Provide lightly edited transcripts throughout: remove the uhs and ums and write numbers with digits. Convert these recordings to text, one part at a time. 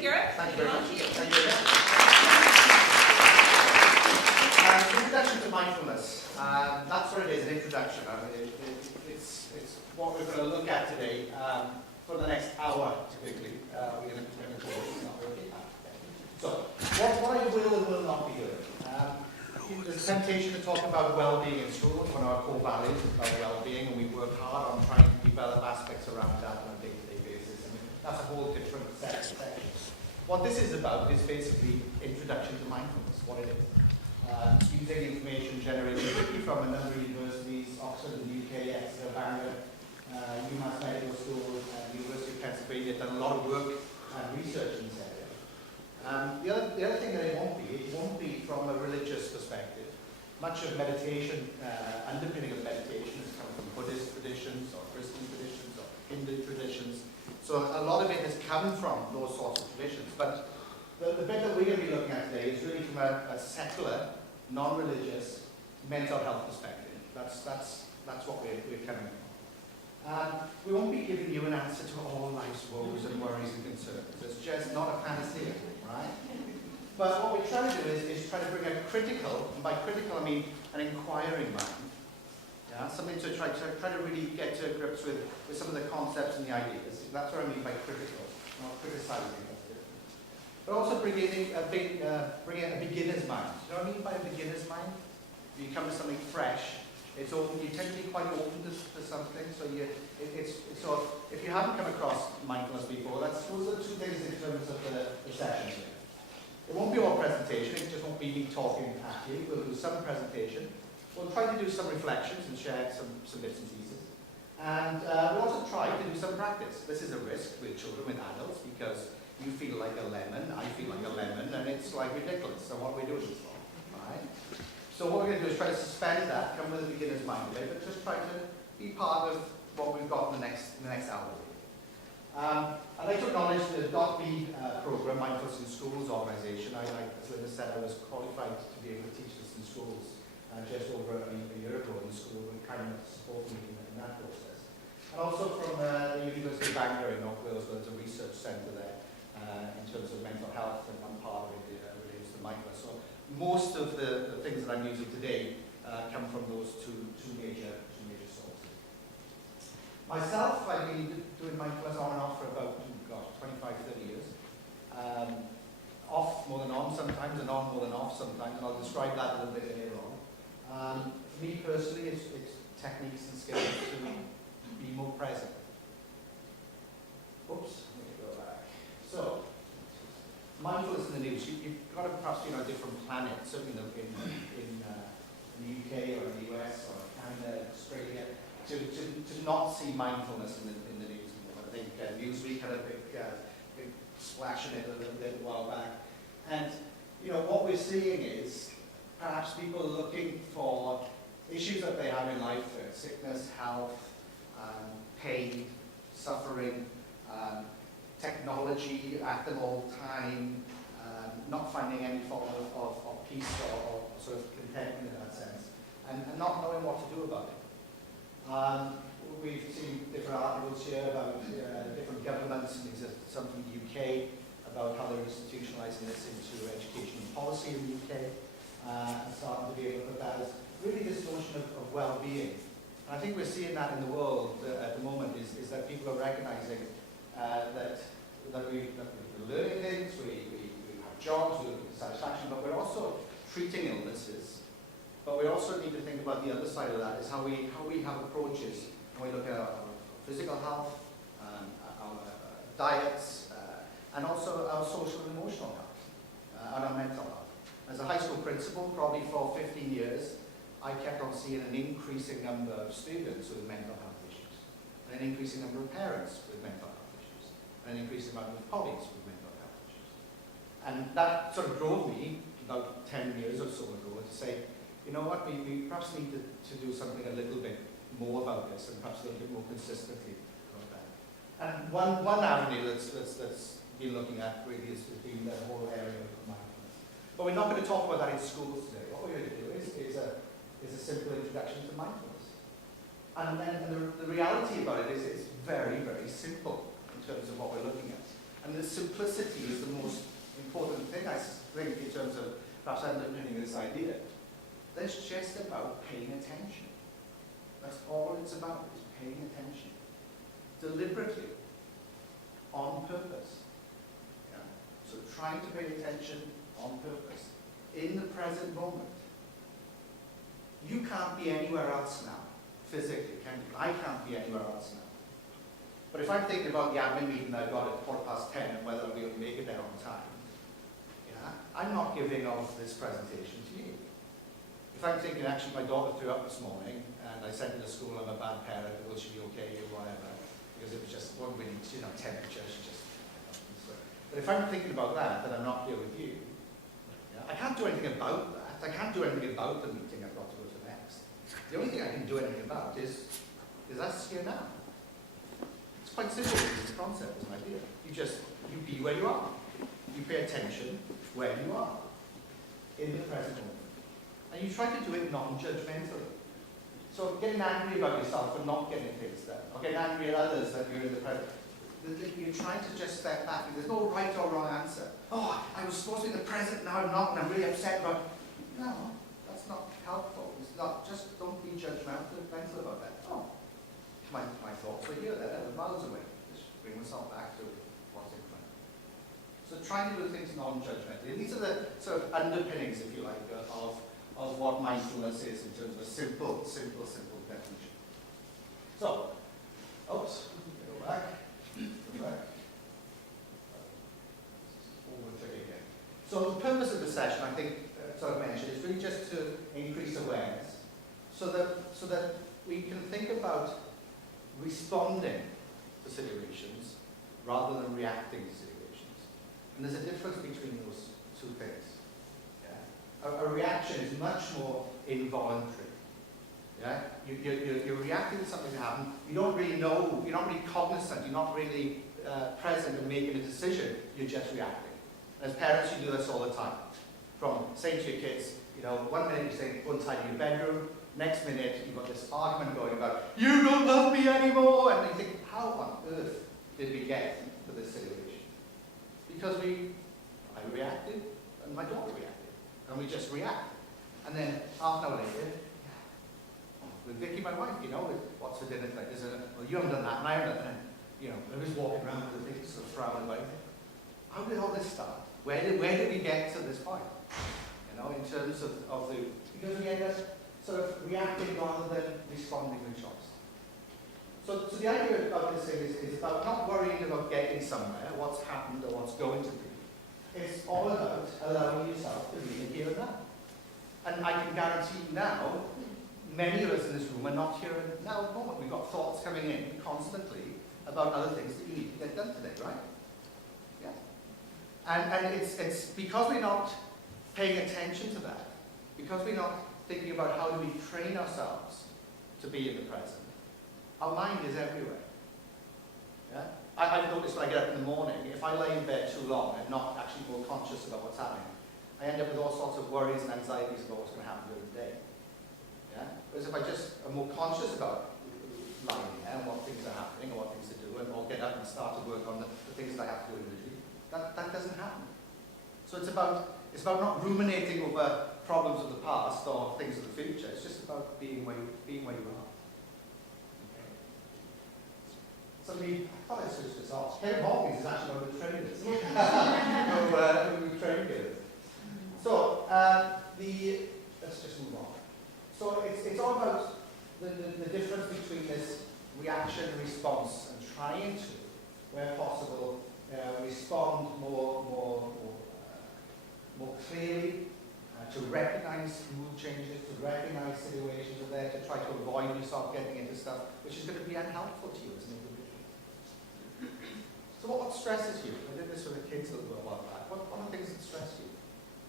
Gareth. Thank you very much. Thank you very much. Introduction to mindfulness. That's what it is, an introduction. I mean, it's what we're going to look at today for the next hour, typically. We're going to turn it over. It's not working. So, what I will and will not be doing. There's a temptation to talk about well-being in schools. One of our core values is about well-being, and we work hard on trying to develop aspects around that on a day-to-day basis. And that's a whole different set of sections. What this is about is basically introduction to mindfulness, what it is. Using information generated from a number of universities, Oxford in the UK, Stavanger, UMass Medical School, University of Pennsylvania, done a lot of work and research in this area. The other thing that it won't be from a religious perspective. Much of meditation, underpinning of meditation has come from Buddhist traditions or Christian traditions or Hindu traditions. So a lot of it has come from those sorts of traditions. But the bit that we're going to be looking at today is really from a secular, non-religious, mental health perspective. That's what we're coming from. We won't be giving you an answer to all life's woes and worries and concerns. It's just not a panacea, right? But what we're trying to do is try to bring a critical, and by critical I mean an inquiring mind. Yeah? Something to try to really get to grips with some of the concepts and the ideas. That's what I mean by critical, not criticizing. But also bringing a beginner's mind. You know what I mean by a beginner's mind? You come to something fresh. It's open. You tend to be quite open to something. So if you haven't come across mindfulness before, those are two things in terms of the session here. It won't be all presentation. It just won't be me talking at you. We'll do some presentation. We'll try to do some reflections and share some bits and pieces. And we'll also try to do some practice. This is a risk with children, with adults, because you feel like a lemon, I feel like a lemon, and it's like ridiculous. So what are we doing this for, right? So what we're going to do is try to suspend that, come with a beginner's mind today, but just try to be part of what we've got in the next hour. I'd like to acknowledge the .B program, Mindfulness in Schools organisation. As Linda said, I was qualified to be able to teach this in schools just over a year ago in the school, and kind of supporting me in that process. And also from the University of Stavanger in North Wales, where there's a research centre there in terms of mental health, and one part of it relates to mindfulness. So most of the things that I'm using today come from those two major sources. Myself, I've been doing mindfulness on and off for about 25, 30 years. Off more than on sometimes, and on more than off sometimes, and I'll describe that a little bit later on. For me personally, it's techniques and skills to be more present. Oops, let me go back. So, mindfulness in the news. You've got to perhaps be on a different planet, certainly in the UK or in the US or Canada, Australia, to not see mindfulness in the news. I think Newsweek had a big splash in it a little bit a while back. And what we're seeing is perhaps people looking for issues that they have in life, sickness, health, pain, suffering, technology at them all time, not finding any form of peace or sort of contentment in that sense, and not knowing what to do about it. We've seen different articles here about different governments, and these are some from the UK, about how they're institutionalizing this into education and policy in the UK, and starting to be able to put that as really this notion of well-being. And I think we're seeing that in the world at the moment, is that people are recognizing that we're learning things, we have jobs, we're looking for satisfaction, but we're also treating illnesses. But we also need to think about the other side of that, is how we have approaches when we look at our physical health, our diets, and also our social and emotional health, and our mental health. As a high school principal, probably for 15 years, I kept on seeing an increasing number of students with mental health issues, and an increasing number of parents with mental health issues, and an increasing number of colleagues with mental health issues. And that sort of drove me, about 10 years or so ago, to say, you know what, we perhaps need to do something a little bit more about this, and perhaps a little bit more consistently about that. And one avenue that's been looking at really has been the whole area of mindfulness. But we're not going to talk about that in schools today. What we're going to do is a simple introduction to mindfulness. And then the reality about it is it's very, very simple in terms of what we're looking at. And the simplicity is the most important thing, I think, in terms of perhaps underpinning this idea. That's just about paying attention. That's all it's about, is paying attention. Deliberately. On purpose. Yeah? So trying to pay attention on purpose. In the present moment. You can't be anywhere else now, physically, can you? I can't be anywhere else now. But if I'm thinking about the admin meeting I've got at 10:15 and whether I'll be able to make it there on time, yeah, I'm not giving off this presentation to you. If I'm thinking, actually, my daughter threw up this morning, and I sent her to school, I'm a bad parent, will she be okay, or whatever, because it was just one winning, temperature, she just... But if I'm thinking about that, then I'm not here with you. Yeah? I can't do anything about that. I can't do anything about the meeting I've got to go to next. The only thing I can do anything about is us here now. It's quite simple, this concept, this idea. You be where you are. You pay attention where you are, in the present moment. And you try to do it non-judgmentally. So getting angry about yourself for not getting things done, or getting angry at others that you're in the present, you're trying to just step back. There's no right or wrong answer. Oh, I was supposed to be in the present, now I'm not, and I'm really upset about it. No, that's not helpful. It's not, just don't be judgmental about that. Oh, my thoughts were here, they're miles away. Just bring myself back to what's in front. So trying to do things non-judgmentally. These are the sort of underpinnings, if you like, of what mindfulness is in terms of a simple definition. So, oops, go back. So the purpose of the session, I think, sort of mentioned, is really just to increase awareness, so that we can think about responding to situations rather than reacting to situations. And there's a difference between those two things. Yeah? A reaction is much more involuntary. Yeah? You're reacting to something that happened. You don't really know, you're not really cognizant, you're not really present and making a decision, you're just reacting. As parents, you do this all the time. From saying to your kids, one minute you're saying, go and tidy your bedroom, next minute you've got this argument going about, you don't love me anymore, and you think, how on earth did we get to this situation? Because I reacted, and my daughter reacted, and we just react. And then half an hour later, with Vicky, my wife, what's for dinner tonight? Well, you haven't done that, and I haven't done that. I was walking around with a big sort of frown about it. How did all this start? Where did we get to this point? In terms of the, because we end up sort of reacting rather than responding with choice. So the idea of this thing is about not worrying about getting somewhere, what's happened or what's going to be. It's all about allowing yourself to be in here and now. And I can guarantee now, many of us in this room are not here and now at the moment. We've got thoughts coming in constantly about other things that you need to get done today, right? Yeah. And it's because we're not paying attention to that, because we're not thinking about how do we train ourselves to be in the present, our mind is everywhere. Yeah? I've noticed when I get up in the morning, if I lay in bed too long and not actually more conscious about what's happening, I end up with all sorts of worries and anxieties about what's going to happen during the day. Yeah? Whereas if I just am more conscious about lying there and what things are happening or what things to do, and I'll get up and start to work on the things that I have to do individually, that doesn't happen. So it's about not ruminating over problems of the past or things of the future. It's just about being where you are. Okay. Somebody, I thought I switched this off. Kevin Hawkins is actually one of the trainers who trained with. So let's just move on. So it's all about the difference between this reaction and response, and trying to, where possible, respond more clearly, to recognize mood changes, to recognize situations are there, to try to avoid yourself getting into stuff which is going to be unhelpful to you as an individual. So what stresses you? I did this with the kids a little while back. What are the things that stress you?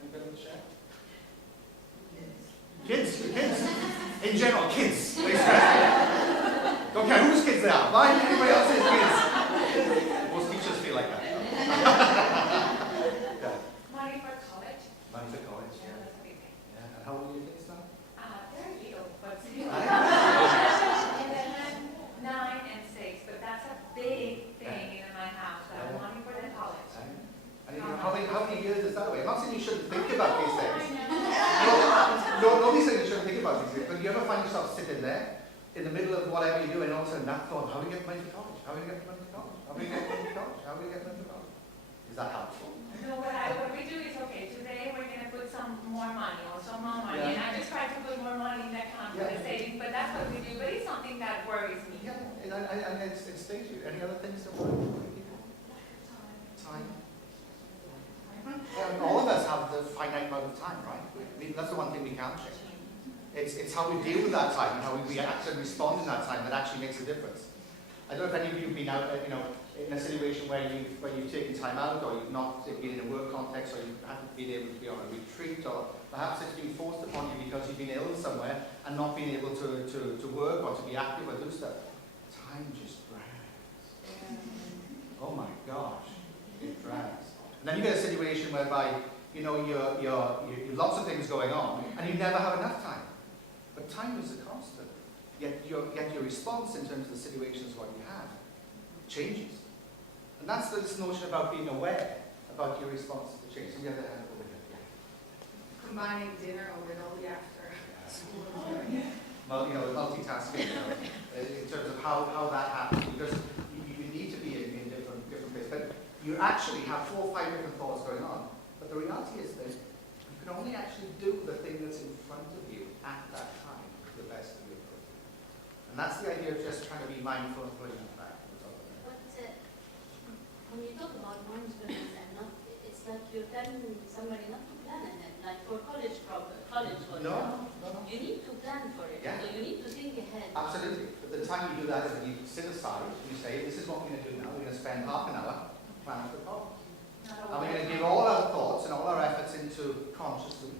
Anybody want to share? Kids. In general, kids. They stress me. Don't care whose kids they are. Mine, anybody else's kids. Most teachers feel like that. Yeah. Money for college. Money for college, Yeah, that's a big thing. Yeah. And how old are your kids now? They're little, but and then 9 and 6. But that's a big thing in my house. Money for the college. How many years is that away? I'm not saying you shouldn't think about these I things. know. Nobody's saying you shouldn't think about these things, but you ever find yourself sitting there in the middle of whatever you do, and all of a sudden that thought, how are we getting money to college? How are we getting money to college? How are we getting money to college? How are we getting money to college? Is that helpful? No, what we do is, okay, today we're going to put some more money or some more money, Yeah. and I just try to put more money in the account for the Yeah. savings, but that's what we do. But it's something that worries me. Yeah, and it's stays you. Any other things that worry people? Time. All of us have the finite amount of time, right? That's the one thing we can't change. It's how we deal with that time and how we react and respond in that time that actually makes a difference. I don't know if any of you have been out, in a situation where you've taken time out, or you've not been in a work context, or you haven't been able to be on a retreat, or perhaps it's been forced upon you because you've been ill somewhere and not been able to work or to be active or do stuff. Time just drags. Oh my gosh, it drags. And then you get a situation whereby you've lots of things going on and you never have enough time. But time is a constant. Yet your response in terms of the situations what you have changes. And that's this notion about being aware about your response to change. And the other hand over here. Yeah. Combining dinner with all the after school. Multitasking, in terms of how that happens, because you need to be in different places. But you actually have 4 or 5 different thoughts going on. But the reality is that you can only actually do the thing that's in front of you at that time to the best of your ability. And that's the idea of just trying to be mindful and putting that back. But when you talk about mindfulness and not, it's like you're telling somebody not to plan ahead, like for college for No. You need to plan for it. Yeah. So you need to think ahead. Absolutely. But the time you do that is when you sit aside and you say, this is what we're going to do now. We're going to spend half an hour planning for the problem. And we're going to give all our thoughts and all our efforts into consciously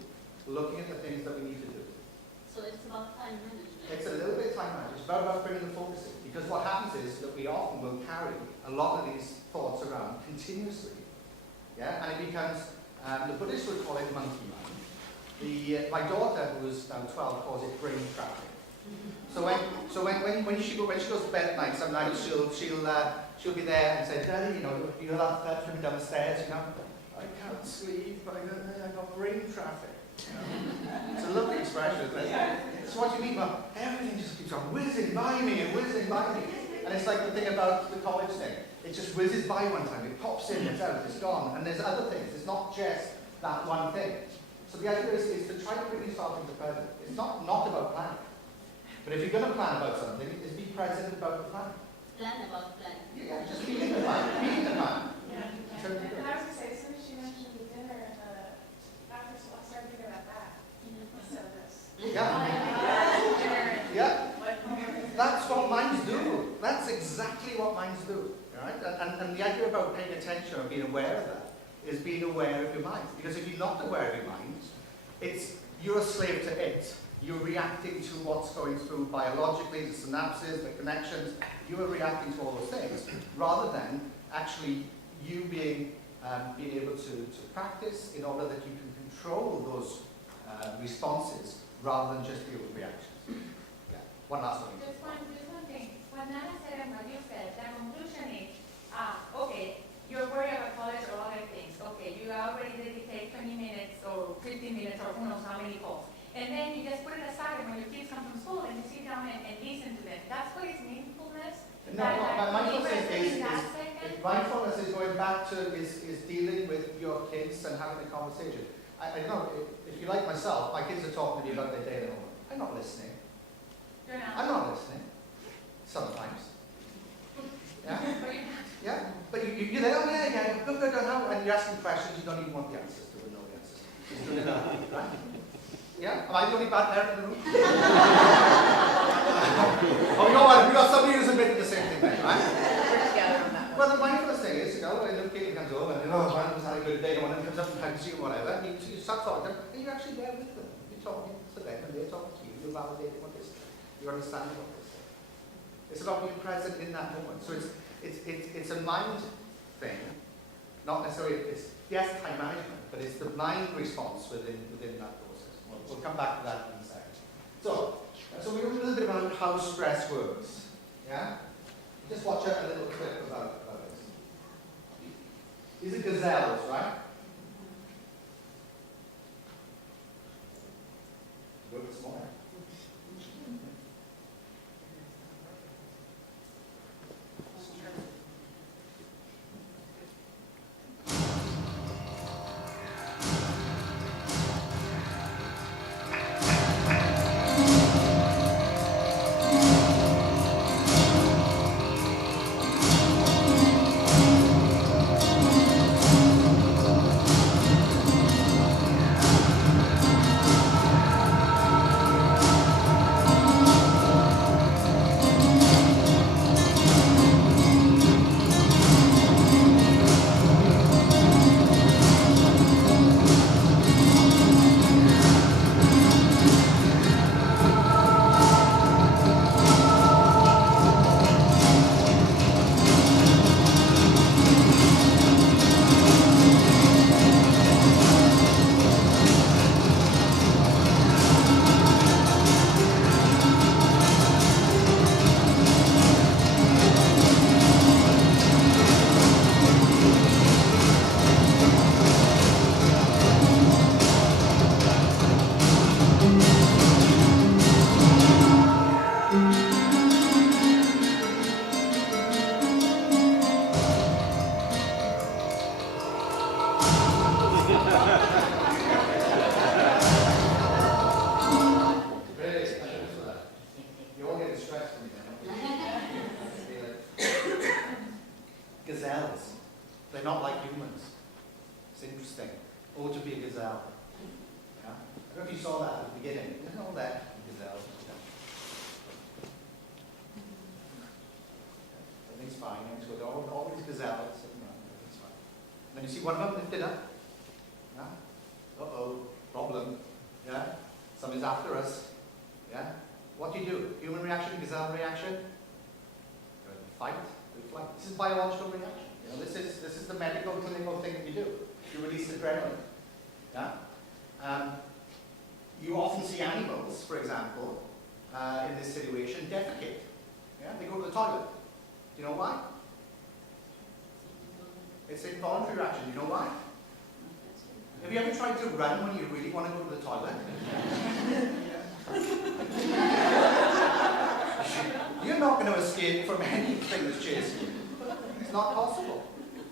looking at the things that we need to do. So it's about time management. It's a little bit time management. It's about bringing the focus in. Because what happens is that we often will carry a lot of these thoughts around continuously. Yeah? And it becomes, the Buddhists would call it monkey mind. My daughter, who is now 12, calls it brain traffic. So when she goes to bed at night, sometimes she'll be there and say, Daddy, you know that coming down the stairs, I can't sleep, I got brain traffic. It's a lovely expression, isn't it? So what do you mean? Well, everything just keeps on whizzing by me and whizzing by me. And it's like the thing about the college thing. It just whizzes by one time, it pops in, it's out, it's gone. And there's other things, it's not just that one thing. So the idea is to try to bring yourself into the present. It's not about planning. But if you're going to plan about something, is be present about the plan. Plan about planning. Yeah, just be in the plan. Be in the plan. Yeah. So- And I was going to say, as soon as she mentioned the dinner and the after school, I started thinking about that. So this. Yeah. Yeah. That's what minds do. That's exactly what minds do. Right? And the idea about paying attention or being aware of that is being aware of your mind. Because if you're not aware of your mind, you're a slave to it. You're reacting to what's going through biologically, the synapses, the connections. You are reacting to all those things, rather than actually you being able to practice in order that you can control those responses rather than just deal with reactions. Yeah. One last one. Just one thing. What Nana said and what you said, the conclusion is, okay, you're worried about college or other things. Okay, you already dedicate 20 minutes or 15 minutes or who knows how many calls. And then you just put it aside when your kids come from school and you sit down and listen to them. That's what is mindfulness. No, Mindfulness mindfulness is going back to is dealing with your kids and having a conversation. I know if you like myself, my kids are talking to me about their day at home. I'm not listening. You're not. I'm not listening. Sometimes. Yeah. Yeah. But you're there. Oh yeah. Good. And you're asking questions you don't even want the answers to, or know the answers. Just doing it right? Yeah. Am I the only bad parent in the room? Oh, you know what? We got somebody who's admitted the same thing, then, right? We're together on that one. Well, the mindfulness thing is, when the kid comes over and one of them's had a good day, and one of them comes up and hugs you, whatever, and you start talking to them, and you're actually there with them. You're talking to them, and they're talking to you. You're validating what they say. You're understanding what they say. It's about being present in that moment. So it's a mind thing, not necessarily. It's time management, but it's the mind response within that process. We'll come back to that in a second. So we're going to do a little bit about how stress works. Yeah? Just watch a little clip about this. These are gazelles, right? thing. Oh, to be a gazelle. Yeah? I don't know if you saw that at the beginning. Isn't all that gazelles? Everything's fine. Everything's good. All these gazelles. Everything's fine. And then you see one of them lifted up. Yeah? Uh-oh. Problem. Yeah? Something's after us. Yeah? What do? Human reaction, gazelle reaction? Fight, flight. This is biological reaction. You know, this is the medical, clinical thing that you do. You release adrenaline. Yeah? You often see animals, for example, in this situation, defecate. Yeah? They go to the toilet. Do you know why? It's an involuntary reaction. Do you know why? Have you ever tried to run when you really want to go to the toilet? You're not going to escape from anything that's chasing you. It's not possible.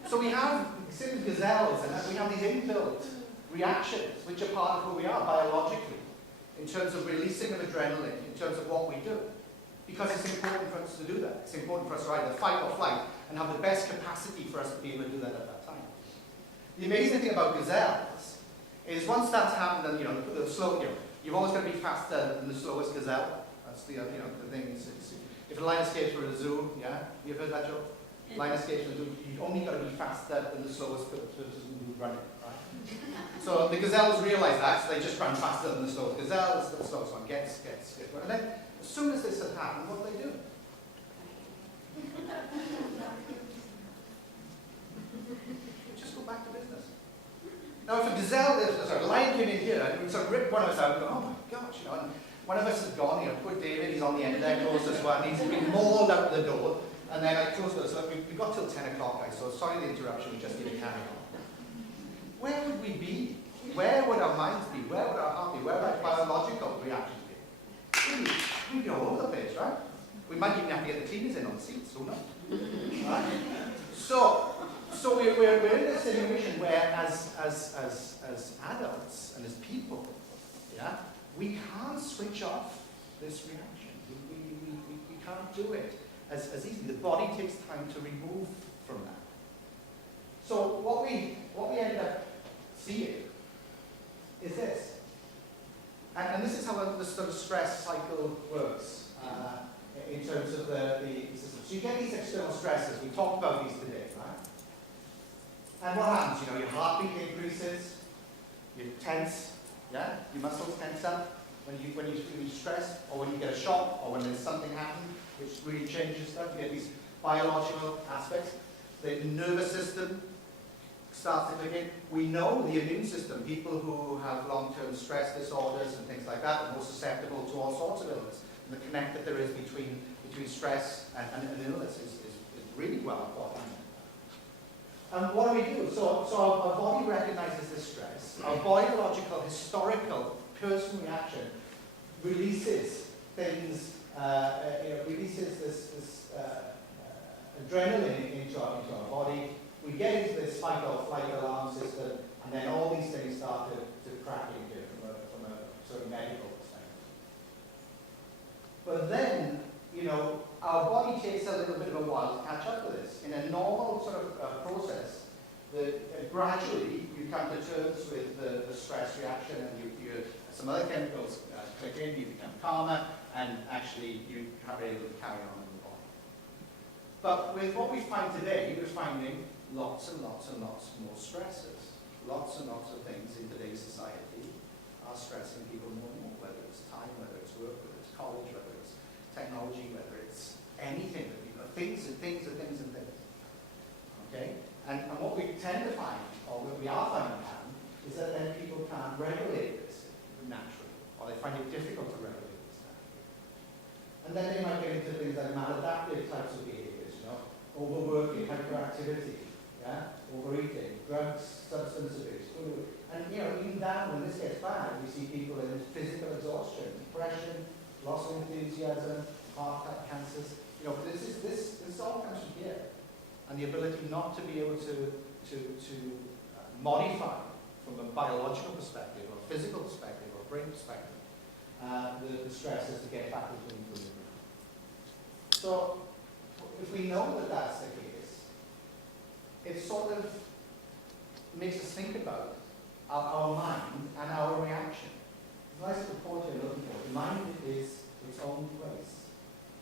So we have, same as gazelles, and we have these inbuilt reactions, which are part of who we are biologically, in terms of releasing of adrenaline, in terms of what we do. Because it's important for us to do that. It's important for us to either fight or flight, and have the best capacity for us to be able to do that at that time. The amazing thing about gazelles is once that's happened, and you've always got to be faster than the slowest gazelle. That's the the thing. If a lion escapes from a zoo, yeah, you've heard that joke? Lion escapes from a zoo, you've only got to be faster than the slowest person who's running, right? So the gazelles realize that, so they just run faster than the slowest gazelle. The slowest one gets. And then, as soon as this has happened, what do they do? Just go back to business. Now, if a lion came in here and sort of ripped one of us out and go, oh my gosh, and one of us is gone, poor David, he's on the end there, closest one, he's been mauled out the door, and then I closed it, so we got till 10 o'clock, guys, so sorry the interruption, we just need to carry on. Where would we be? Where would our minds be? Where would our heart be? Where would our biological reactions be? We'd be all over the place, right? We might even have to get the TVs in on the seats, who knows? Right? So we're in a situation where as adults and as people, yeah, we can't switch off this reaction. We can't do it as easily. The body takes time to remove from that. So what we end up seeing is this. And this is how the sort of stress cycle works in terms of the system. So you get these external stresses. We talked about these today, right? And what happens? Your heartbeat increases, you tense, yeah? Your muscles tense up when you stress, or when you get a shock, or when there's something happen which really changes stuff. You get these biological aspects. The nervous system starts to click in. We know the immune system, people who have long-term stress disorders and things like that, are more susceptible to all sorts of illness. And the connect that there is between stress and illness is really well thought out. And what do? So our body recognizes this stress. Our biological, historical, personal reaction releases things, releases this adrenaline into our body. We get into this fight or flight alarm system, and then all these things start to crack in here from a sort of medical perspective. But then, our body takes a little bit of a while to catch up with this. In a normal sort of process, gradually you come to terms with the stress reaction, and some other chemicals click in, you become calmer, and actually you are able to carry on in the body. But with what we find today, we're finding lots and lots and lots more stresses. Lots and lots of things in today's society are stressing people more and more, whether it's time, whether it's work, whether it's college, whether it's technology, whether it's anything that things. Okay? And what we tend to find, or what we are finding is that then people can't regulate this naturally, or they find it difficult to regulate this naturally. And then they might get into things like maladaptive types of behaviors, overworking, hyperactivity, yeah, overeating, drugs, substance abuse, food. And even down when this gets bad, we see people in physical exhaustion, depression, loss of enthusiasm, heart cancers. This all comes from here, and the ability not to be able to modify from a biological perspective, or physical perspective, or brain perspective, the stresses to get back into equilibrium. So, if we know that that's the case, it's sort of makes us think about our mind and our reaction. It's nice to quote you're looking for. The mind is its own place,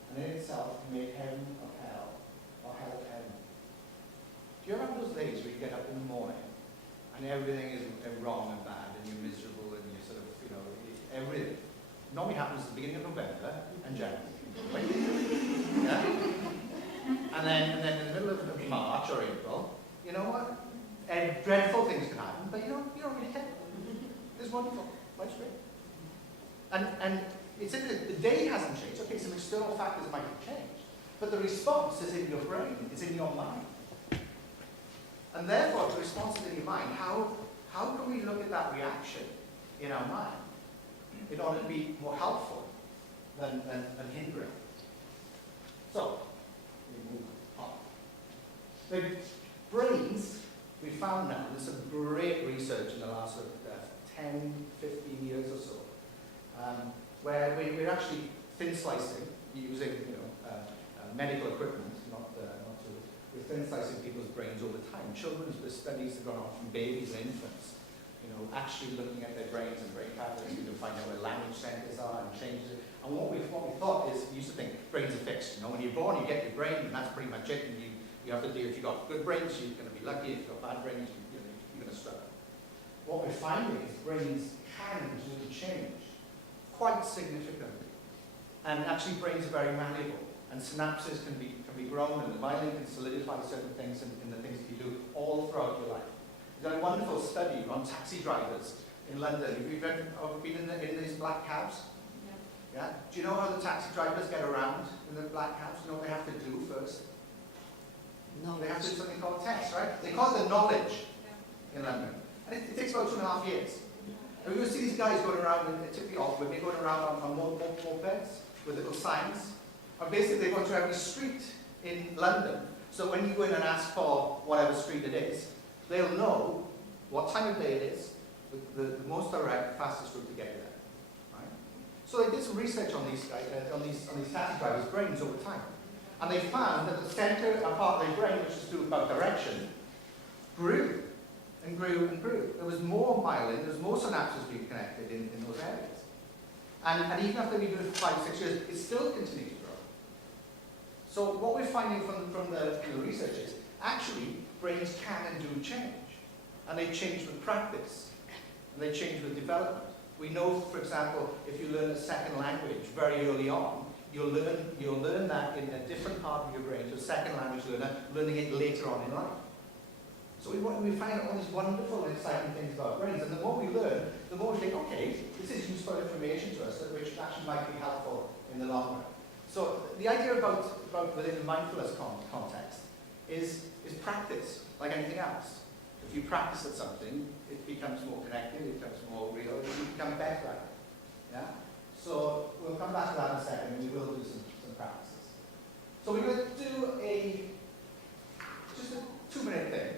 and in itself can make heaven of hell, or hell of heaven. Do you ever have those days where you get up in the morning and everything is wrong and bad, and you're miserable, and you're sort of, you know, everything? It normally happens at the beginning of November and January. Yeah? And then in the middle of March or April, you know what? Dreadful things can happen, but you don't really care. It's wonderful. Life's great. And it's in the day hasn't changed. Okay, some external factors might have changed, but the response is in your brain. It's in your mind. And therefore, the response is in your mind. How can we look at that reaction in our mind in order to be more helpful than hindering? So, we move on. The brains, we found now, there's some great research in the last sort of 10, 15 years or so, where we're actually thin slicing using medical equipment, we're thin slicing people's brains over time. Children's studies have gone on from babies and infants, actually looking at their brains and brain patterns, you can find out where language centers are and changes it. And what we thought is, we used to think brains are fixed. When you're born, you get your brain, and that's pretty much it. And you have to deal. If you've got good brains, you're going to be lucky. If you've got bad brains, you're going to struggle. What we're finding is brains can do change quite significantly, and actually brains are very malleable, and synapses can be grown, and the myelin can solidify certain things in the things that you do all throughout your life. We've done a wonderful study on taxi drivers in London. Have you been in these black cabs? Yeah. Do you know how the taxi drivers get around in the black cabs? You know what they have to do first? No. They have to do something called a test, right? They call it the knowledge in London. And it takes about 2.5 years. And we will see these guys going around, and typically when they're going around on mopeds with little signs. Or basically they go to every street in London. So when you go in and ask for whatever street it is, they'll know what time of day it is, the most direct, fastest route to get there. Right? So they did some research on these guys, on these taxi drivers' brains over time. And they found that the center part of their brain, which is to do about direction, grew and grew and grew. There was more myelin, there was more synapses being connected in those areas. And even after we do it for 5-6 years, it still continued to grow. So what we're finding from the research is, actually, brains can and do change. And they change with practice. And they change with development. We know, for example, if you learn a second language very early on, you'll learn that in a different part of your brain to a second language learner, learning it later on in life. So we find out all these wonderful and exciting things about brains. And the more we learn, the more we think, okay, this is useful information to us, which actually might be helpful in the long run. So the idea about within the mindfulness context is practice, like anything else. If you practice at something, it becomes more connected, it becomes more real, you become better at it. Yeah? So we'll come back to that in a second, and we will do some practices. So we're going to do just a 2-minute thing,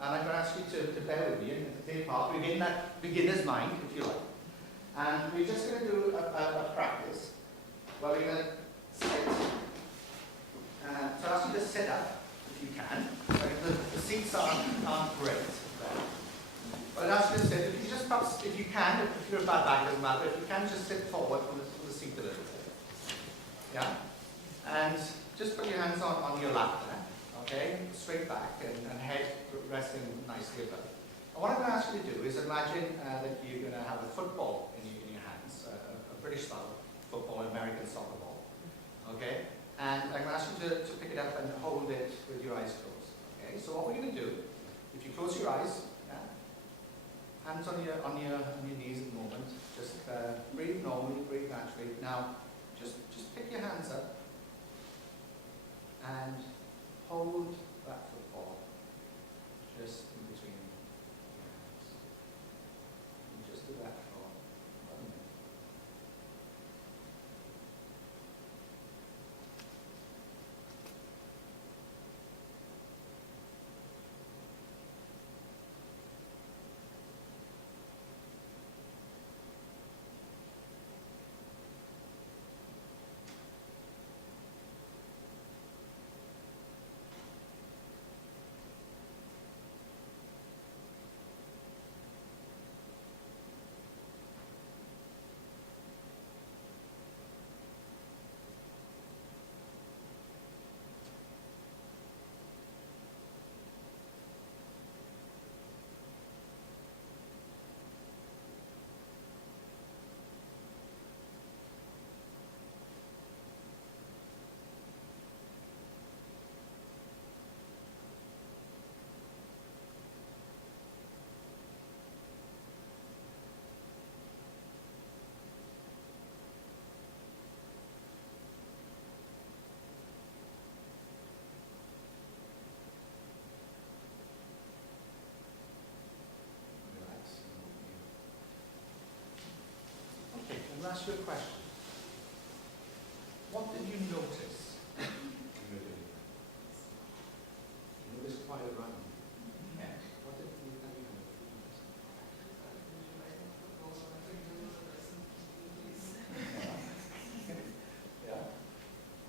and I'm going to ask you to bear with me and to take part. We're in that beginner's mind, if you like. And we're just going to do a practice where we're going to sit. So I ask you to sit up, if you can. The seats aren't great. But I'd ask you to sit. If you just perhaps, if you can, if you're a bad back, it doesn't matter. If you can, just sit forward from the seat a little bit. Yeah? And just put your hands on your lap there. Okay? Straight back and head resting nicely above. And what I'm going to ask you to do is imagine that you're going to have a football in your hands, a British style football, American soccer ball. Okay? And I'm going to ask you to pick it up and hold it with your eyes closed. Okay? So what we're going to do, if you close your eyes, hands on your knees at the moment, just breathe normally, breathe naturally. Now, just pick your hands up and hold that football just in between your hands. And just do that for 1 minute. ask you a question. What did you notice when you were doing it? You noticed quite a run. Yeah. What did you notice? Yeah.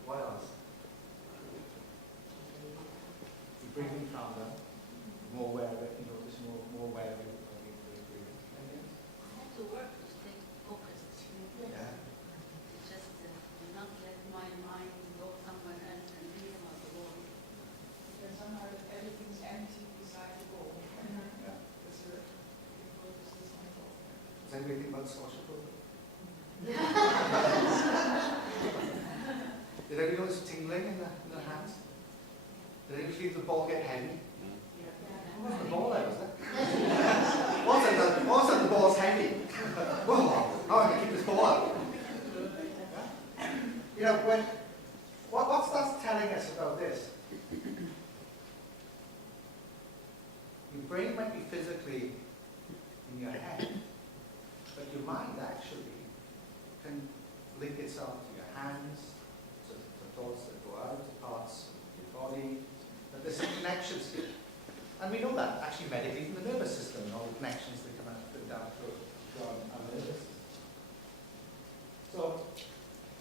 What else? You breathing calmer, more aware of it, you notice more aware of your breathing. I had to work to stay focused. Yeah. Just not let my mind go somewhere else and think about the world. Because somehow everything's empty beside the goal. Yeah. Because your focus is on the goal. Does anybody think about social program? Did anybody notice tingling in the hands? Did anybody feel the ball get heavy? What's the ball there, was it? All of a sudden the ball's heavy. Whoa, how am I going to keep this ball up? You know, what's that telling us about this? Your brain might be physically in your head, but your mind actually can link itself to your hands, to thoughts that go out, to parts of your body, that there's some connections here. And we know that actually medically from the nervous system and all the connections that come out and down through our nervous system. So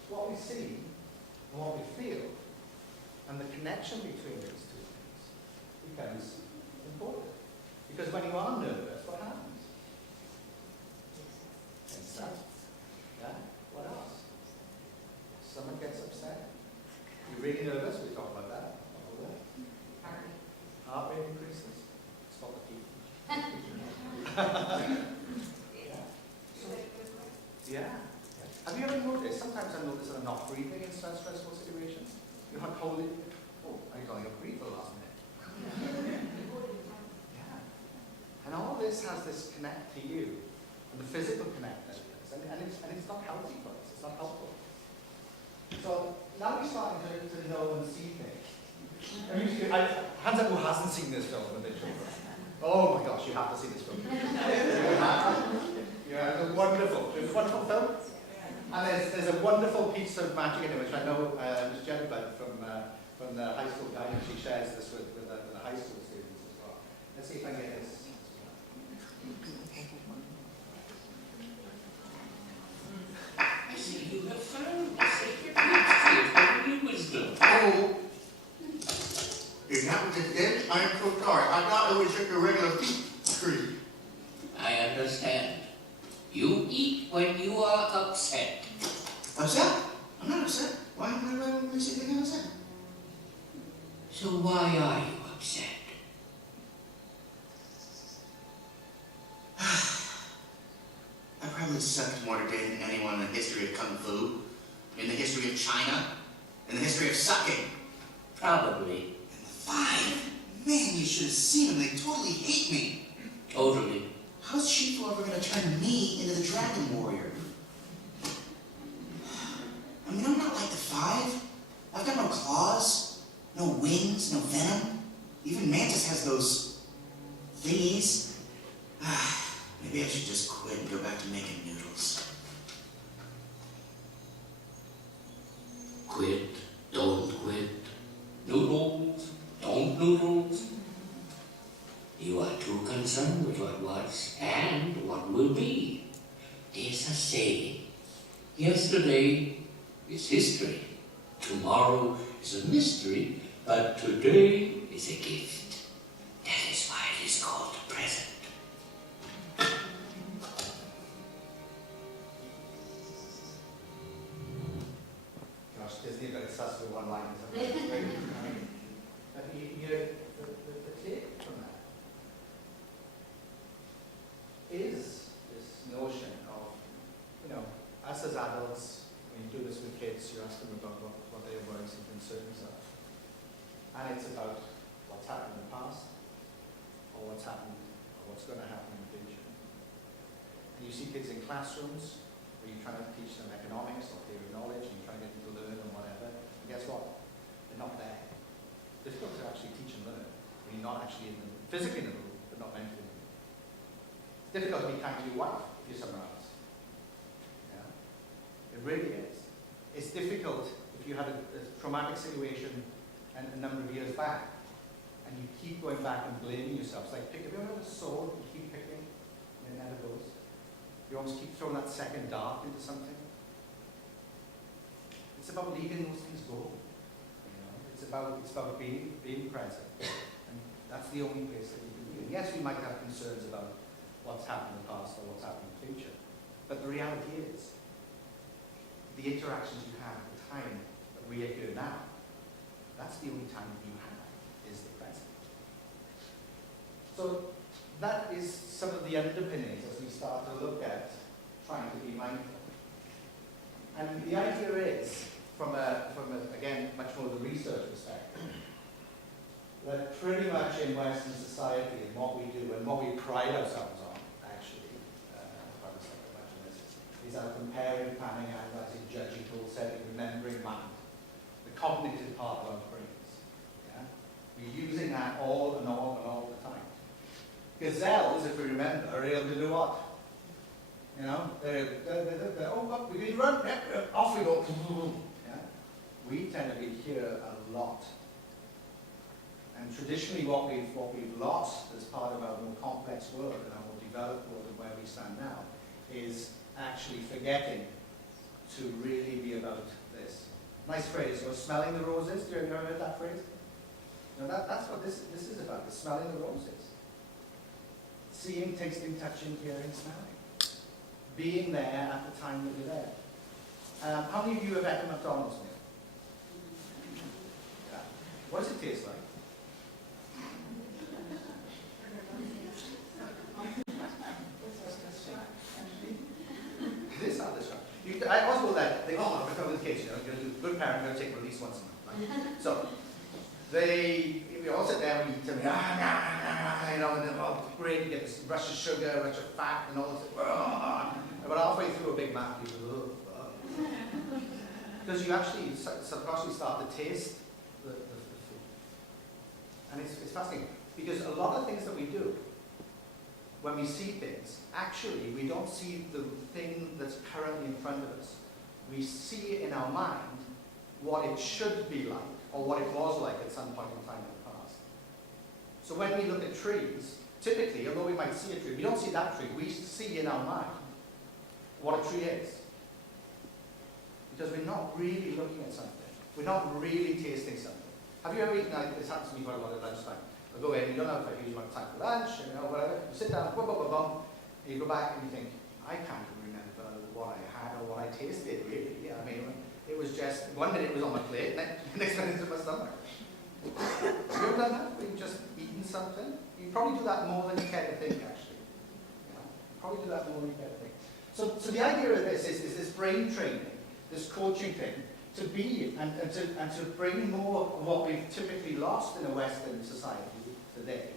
what we see and what we feel and the connection between these two things becomes important. Because when you are nervous, what happens? Tense up. Yeah? What else? Someone gets upset. You're really nervous, we talk about that. Heart rate increases. Stop the heat. Yeah. Have you ever noticed? Sometimes I notice that I'm not breathing in stressful situations. You're not holding. Oh, I don't even breathe for the last minute. Yeah. And all this has this connect to you, and the physical connect that it is, and it's not healthy for us. It's not helpful. So now we're starting to know and see things. Hands up who hasn't seen this film with their children. Oh my gosh, you have to see this film. Yeah, it's a wonderful film. And there's a wonderful piece of magic in it, which I know Ms. Jennifer from the high school guidance, she shares this with the high school students as well. Let's see if I can get this. I see you have found the sacred mystery of heavenly wisdom. Oh, if that was it, I'm so sorry. I thought it was just a regular peach tree. I understand. You eat when you are upset. Upset? I'm not upset. Why am I randomly sitting upset? So why are you upset? I probably sucked more today than anyone in the history of Kung Fu, in the history of China, in the history of sucking. Probably. And the five? Man, you should have seen them. They totally hate me. Totally. How's Shifu ever going to turn me into the Dragon Warrior? I mean, I'm not like the five. I've got no claws, no wings, no venom. Even Mantis has those thingies. Maybe I should just quit and go back to making noodles. Quit, don't quit. Noodles, don't noodles. You are too concerned with what was and what will be. There's a saying. Yesterday is history. Tomorrow is a mystery, but today is a gift. That is why it is called the present. Gosh, Disney got obsessed with one line. But the take from that is this notion of, us as adults, when you do this with kids, you ask them about what their worries and concerns are. And it's about what's happened in the past, or what's happened, or what's going to happen in the future. And you see kids in classrooms, where you're trying to teach them economics or theory of knowledge, and you're trying to get them to learn and whatever. And guess what? They're not there. It's difficult to actually teach and learn when you're not actually physically in the room, but not mentally in the room. It's difficult to be kind to your wife if you're somewhere else. Yeah? really is. It's difficult if you had a traumatic situation a number of years back, and you keep going back and blaming yourself. It's like, have you ever had a sword and you keep picking, and it never goes? You almost keep throwing that second dart into something. It's about leaving those things go. You know? It's about being present. And that's the only place that you can be. And yes, we might have concerns about what's happened in the past or what's happened in the future. But the reality is, the interactions you have at the time that we are here now, that's the only time you have, is the present. So that is some of the underpinnings as we start to look at trying to be mindful. And the idea is, from a again, much more the research perspective, that pretty much in Western society and what we do and what we pride ourselves on, actually, is our comparing, planning, analyzing, judging, goal setting, remembering mind, the cognitive part of our brains. Yeah? We're using that all the time. Gazelles, if we remember, are able to do what? You know, they're oh, look, we can run, off we go. Yeah? We tend to be here a lot. And traditionally what we've lost as part of our more complex world and our more developed world and where we stand now is actually forgetting to really be about this. Nice phrase, you're smelling the roses. Do you ever heard that phrase? You know, that's what this is about, is smelling the roses. Seeing, tasting, touching, hearing, smelling. Being there at the time that you're there. How many of you have had a McDonald's meal? Yeah. What does it taste like? This other stuff. I also go that they all become with kids, you know, you're a good parent, you're going to take them at least once a month. Right? So we all sit there and eat them, you know, and then great, you get this rush of sugar, rush of fat, and all this. But halfway through a Big Mac, you go, because you actually subconsciously start to taste the food. And it's fascinating, because a lot of things that we do, when we see things, actually we don't see the thing that's currently in front of us. We see in our mind what it should be like, or what it was like at some point in time in the past. So when we look at trees, typically, although we might see a tree, we don't see that tree, we see in our mind what a tree is. Because we're not really looking at something. We're not really tasting something. Have you ever eaten, like, this happens to me quite a lot at lunchtime. I go in, you don't have a huge amount of time for lunch, and, you know, whatever. You sit down, boom, boom, boom, boom, and you go back and you think, I can't remember what I had or what I tasted, really. Yeah, I mean, it was just, 1 minute it was on my plate, next minute it was in my stomach. Have you ever done that? Where you've just eaten something? You probably do that more than you care to think, actually. You know? You probably do that more than you care to think. So the idea of this is this brain training, this coaching thing, to be and to bring more of what we've typically lost in a Western society today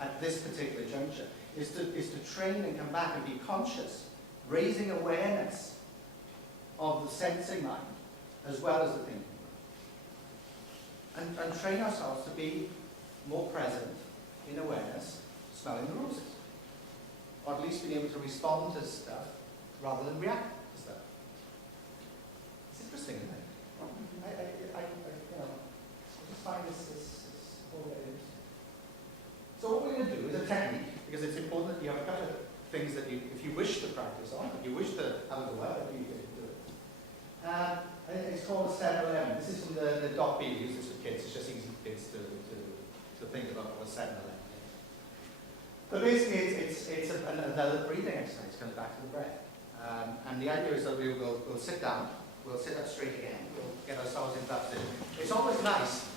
at this particular juncture is to train and come back and be conscious, raising awareness of the sensing mind as well as the thinking mind. And train ourselves to be more present in awareness, smelling the roses. Or at least being able to respond to stuff rather than react to stuff. It's interesting, isn't it? I just find this whole very interesting. So what we're going to do is a technique, because it's important that you have a couple of things that you, if you wish to practice on, if you wish to have a go at it, you can do it. It's called 7-11. This is from the Doc B. We use this with kids. It's just easy for kids to think about what 7-11 is. But basically, it's another breathing exercise, comes back to the breath. And the idea is that we'll sit down, we'll sit up straight again, we'll get ourselves into that position. It's always nice,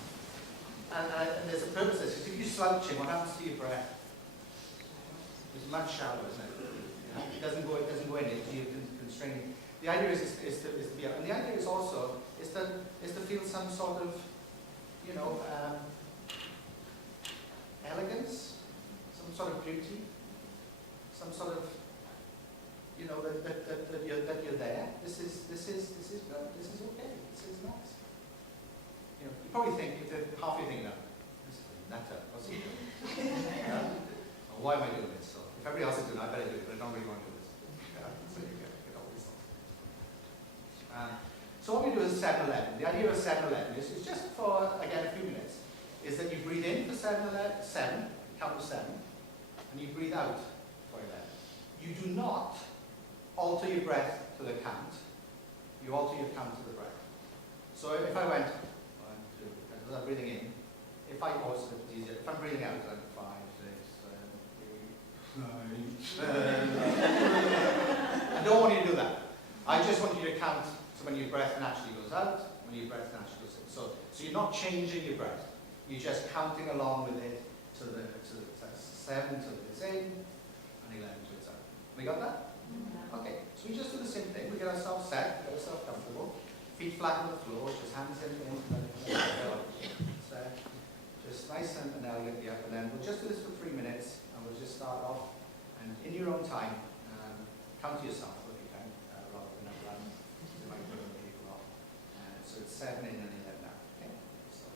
and there's a purpose to this, because if you slouch in, what happens to your breath? It's much shallower, isn't it? You know, it doesn't go in, you're constraining. The idea is to be up, and the idea is also is to feel some sort of, you know, elegance, some sort of beauty, some sort of, you know, that you're there. This is good. This is okay. This is nice. You know, you probably think, if half you think, no, this is a nutter. What's he doing? Or why am I doing this? So if everybody else is doing it, I better do it, but I don't really want to do this. So you get all these thoughts. So what we do is 7-11. The idea of 7-11 is just for, again, a few minutes, is that you breathe in for 7, count to 7, and you breathe out for 11. You do not alter your breath to the count. You alter your count to the breath. So if I went 1, 2, as I'm breathing in, if I pause, it's easier. If I'm breathing out, then 5, 6, 7, 8, 9. I don't want you to do that. I just want you to count. So when your breath naturally goes out, when your breath naturally goes in. So you're not changing your breath. You're just counting along with it to the 7 till it's in, and 11 till it's out. We got that? Okay. So we just do the same thing. We get ourselves set, get ourselves comfortable. Feet flat on the floor, just hands in, set. Just nice and elegantly up, and then we'll just do this for 3 minutes, and we'll just start off, and in your own time, count to yourself if you can, rather than out loud. You might put other people off. So it's 7 in and 11 out. Okay? So.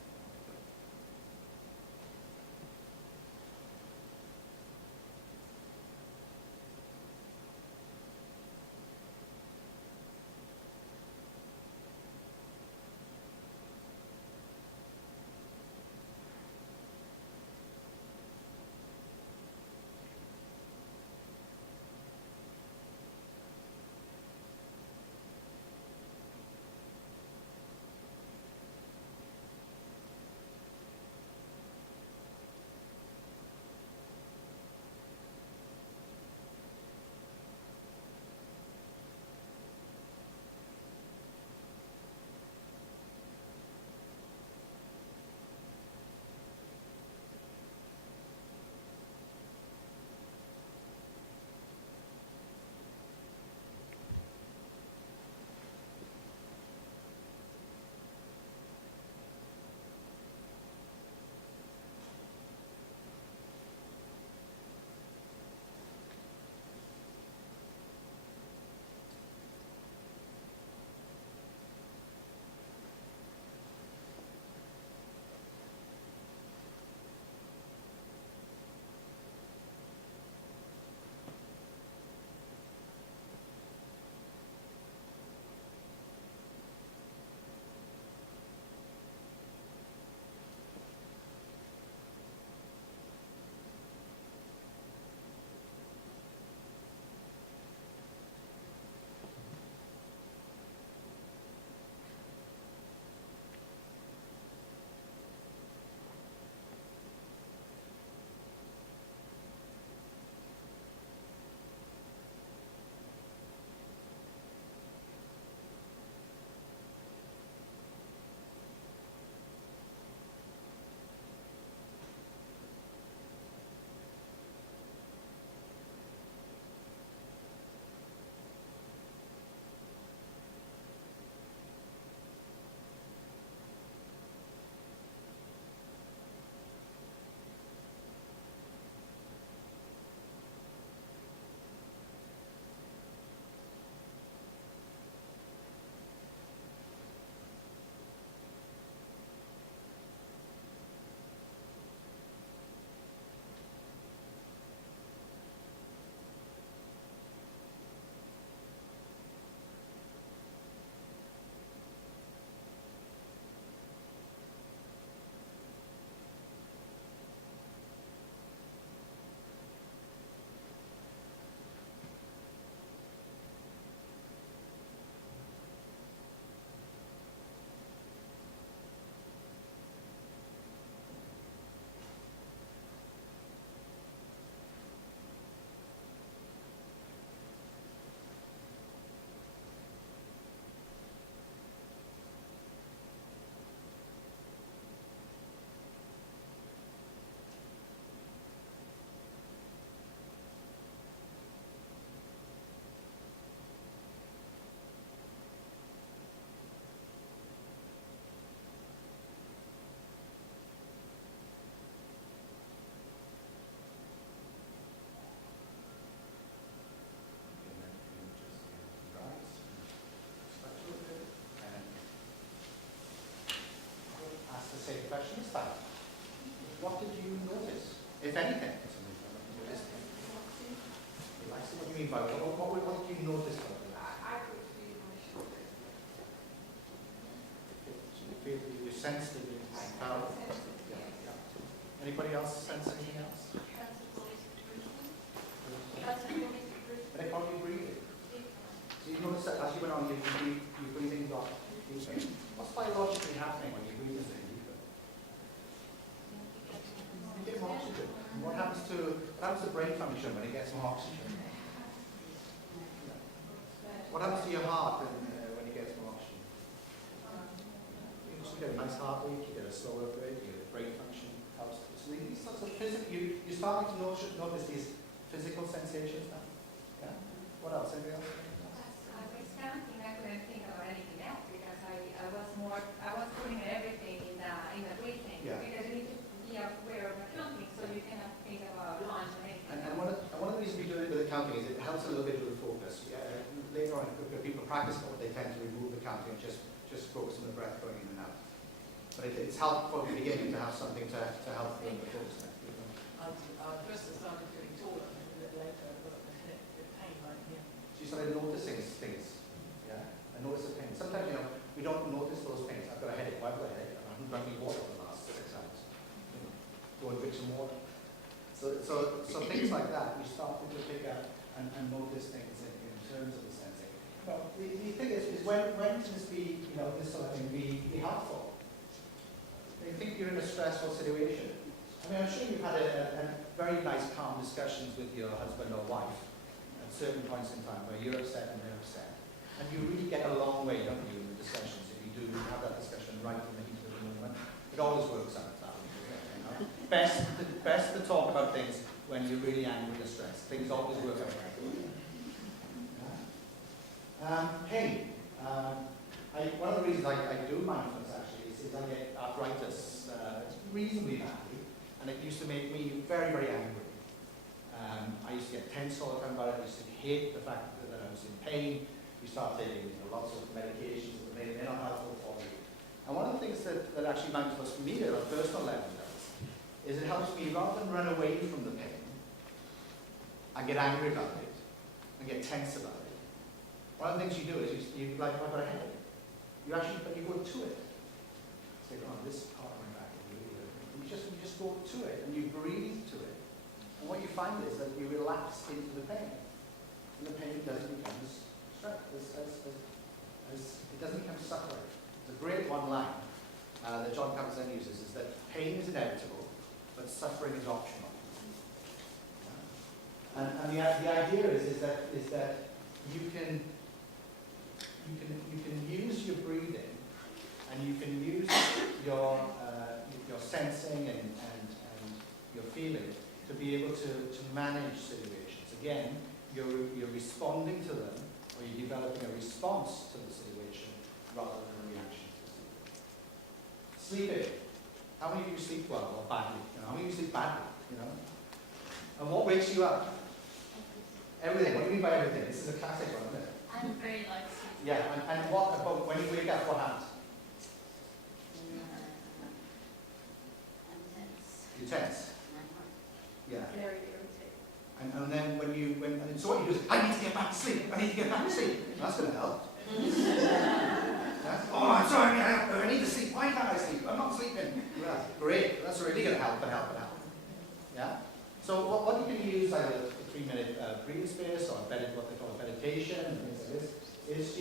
Same question is fine. What did you notice, if anything? Relaxing, what do you mean by that? What did you notice? I could feel my shoulder. sensed it, you felt it. Yeah, yeah. Anybody else sense anything else? Metaphorically breathing. So you notice that as you went on, your breathing got deeper. What's biologically happening when you breathe in deeper? You get more oxygen. And what happens to brain function when it gets more oxygen? What happens to your heart when it gets more oxygen? You get a nice heart rate, you get a slower rate, you get brain function helps. So these sorts of physical, you're starting to notice these physical sensations now. Yeah. What else? Anybody else? I was counting, I couldn't think about anything else because I was putting everything in the breathing. Yeah. Because you need to be aware of accounting so you cannot think about lunch or anything. And one of the reasons we do it with accounting is it helps a little bit with focus. Later on, if people practice more, they tend to remove the counting and just focus on the breath going in and out. But it's helpful at the beginning to have something to help them with focus. I first started feeling taller, and a bit later I got a head, a pain right here. So you started noticing things. Yeah? I notice the pain. Sometimes, we don't notice those pains. I've got a headache. Why have I got a headache? I haven't drunk any water for the last 6 hours. Go and drink some water. So things like that, you start to pick up and notice things in terms of the sensing. But the thing is when can this be, this sort of thing be helpful? You think you're in a stressful situation. I mean, I'm sure you've had a very nice, calm discussions with your husband or wife at certain points in time where you're upset and they're upset. And you really get a long way, don't you, in the discussions if you do have that discussion right in the heat of the moment. It always works out that way. Best to talk about things when you're really angry or stressed. Things always work out right. Pain. One of the reasons I do mindfulness actually is I get arthritis reasonably badly, and it used to make me very, very angry. I used to get tense all the time about it. I used to hate the fact that I was in pain. You start taking lots of medications that may not helpful for you. And one of the things that actually mindfulness for me at a personal level does is it helps me rather than run away from the pain and get angry about it and get tense about it. One of the things you do is you like, I've got a headache. You go to it. Say, this part of my back is really hurting. You just go to it and you breathe to it. And what you find is that you relax into the pain. And the pain doesn't become stress. It doesn't become suffering. It's a great one line that John Kabat-Zinn uses is that pain is inevitable, but suffering is optional. And the idea is that you can use your breathing and you can use your sensing and your feeling to be able to manage situations. Again, you're responding to them, or you're developing a response to the situation rather than a reaction to it. Sleeping. How many of you sleep well or badly? How many of you sleep badly? And what wakes you up? Everything. What do you mean by everything? This is a classic one, isn't it? I'm very light sleep. Yeah, and what about when you wake up, what happens? I'm tense. You tense. Yeah. Very irritating. And then so what you do is, I need to get back to sleep. I need to get back to sleep. That's going to help. Yeah? Oh, I'm sorry, I need to sleep. Why can't I sleep? I'm not sleeping. Yeah, great. That's really going to help and help and help. Yeah? So what you can use, like a 3-minute breathing space or what they call a meditation and things like this,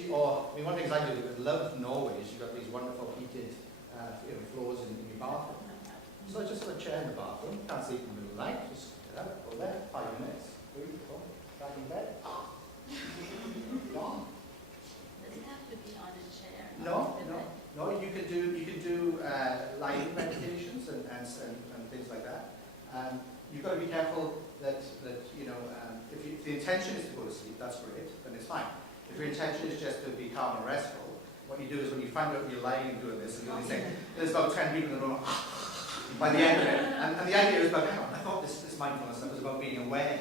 one of the things I do with love Norway is you've got these wonderful heated floors in your bathroom. So I just have a chair in the bathroom, can't sleep in the middle of the night, just get up, go there, 5 minutes, breathe, go, back in bed, gone. Does it have to be on a chair? No. You can do lying meditations and things like that. You've got to be careful that if the intention is to go to sleep, that's great, then it's fine. If your intention is just to be calm and restful, what you do is when you find out you're lying and doing this and doing these things, there's about 10 people in the room by the end of it. And the idea is about, hang on, I thought this mindfulness was about being aware.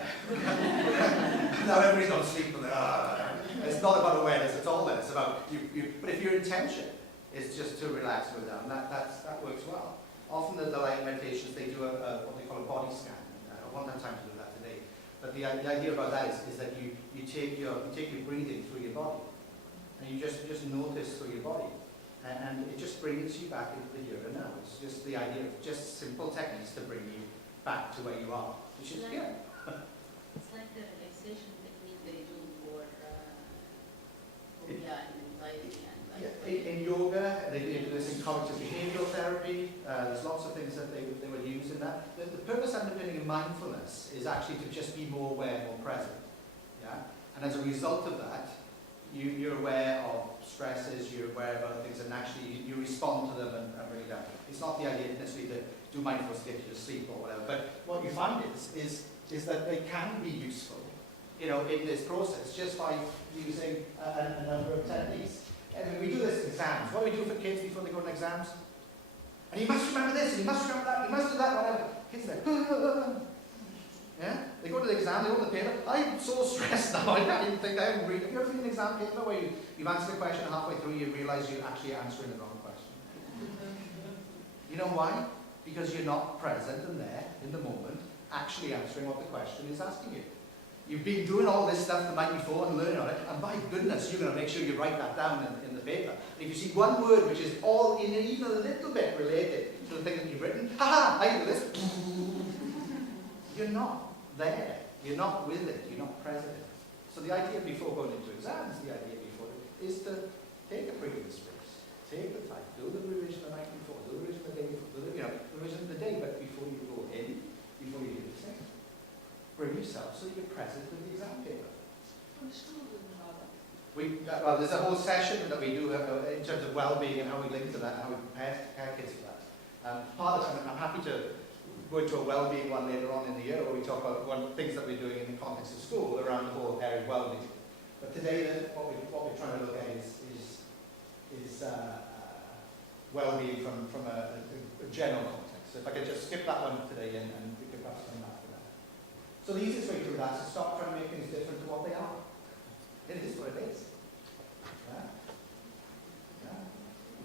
Now everybody's gone to sleep and it's not about awareness at all then. It's about you. But if your intention is just to relax and go down, that works well. Often the light meditations, they do what they call a body scan. I won't have time to do that today. But the idea about that is that you take your breathing through your body. And you just notice through your body. And it just brings you back into the here and now. It's just the idea of just simple techniques to bring you back to where you are, which is good. It's like the relaxation technique they do for phobia and anxiety and like. In yoga, they do this in cognitive behavioral therapy. There's lots of things that they would use in that. The purpose underpinning of mindfulness is actually to just be more aware, more present. Yeah? And as a result of that, you're aware of stresses, you're aware of other things, and actually you respond to them and bring it down. It's not the idea necessarily to do mindfulness to get you to sleep or whatever, but what you find is that they can be useful, in this process, just by using a number of techniques. I mean, we do this in exams. What do we do for kids before they go to exams? And you must remember this, and you must remember that, you must do that, whatever. Kids are like, yeah? They go to the exam, they open the paper. I'm so stressed now, I can't even think, I haven't read. Have you ever seen an exam paper where you've answered a question and halfway through you realise you're actually answering the wrong question? You know why? Because you're not present and there, in the moment, actually answering what the question is asking you. You've been doing all this stuff the night before and learning on it, and by goodness, you're going to make sure you write that down in the paper. And if you see one word which is all in even a little bit related to the thing that you've written, ha-ha, I do this. You're not there. You're not with it. You're not present. So the idea before going into exams, the idea before it, is to take a breathing space. Take the time. Do the revision the night before. Do the revision the day before. Do the revision the day, but before you go in, before you do the thing. Bring yourself so you're present with the exam paper. Well, there's a whole session that we do in terms of well-being and how we link to that and how we prepare kids for that. Part of the time, I'm happy to go into a well-being one later on in the year where we talk about things that we're doing in the context of school around the whole area of well-being. But today, what we're trying to look at is well-being from a general context. So if I could just skip that one today and we could perhaps come back to that. So the easiest way to do that is to stop trying to make things different to what they are. It is what it is. Yeah? Yeah.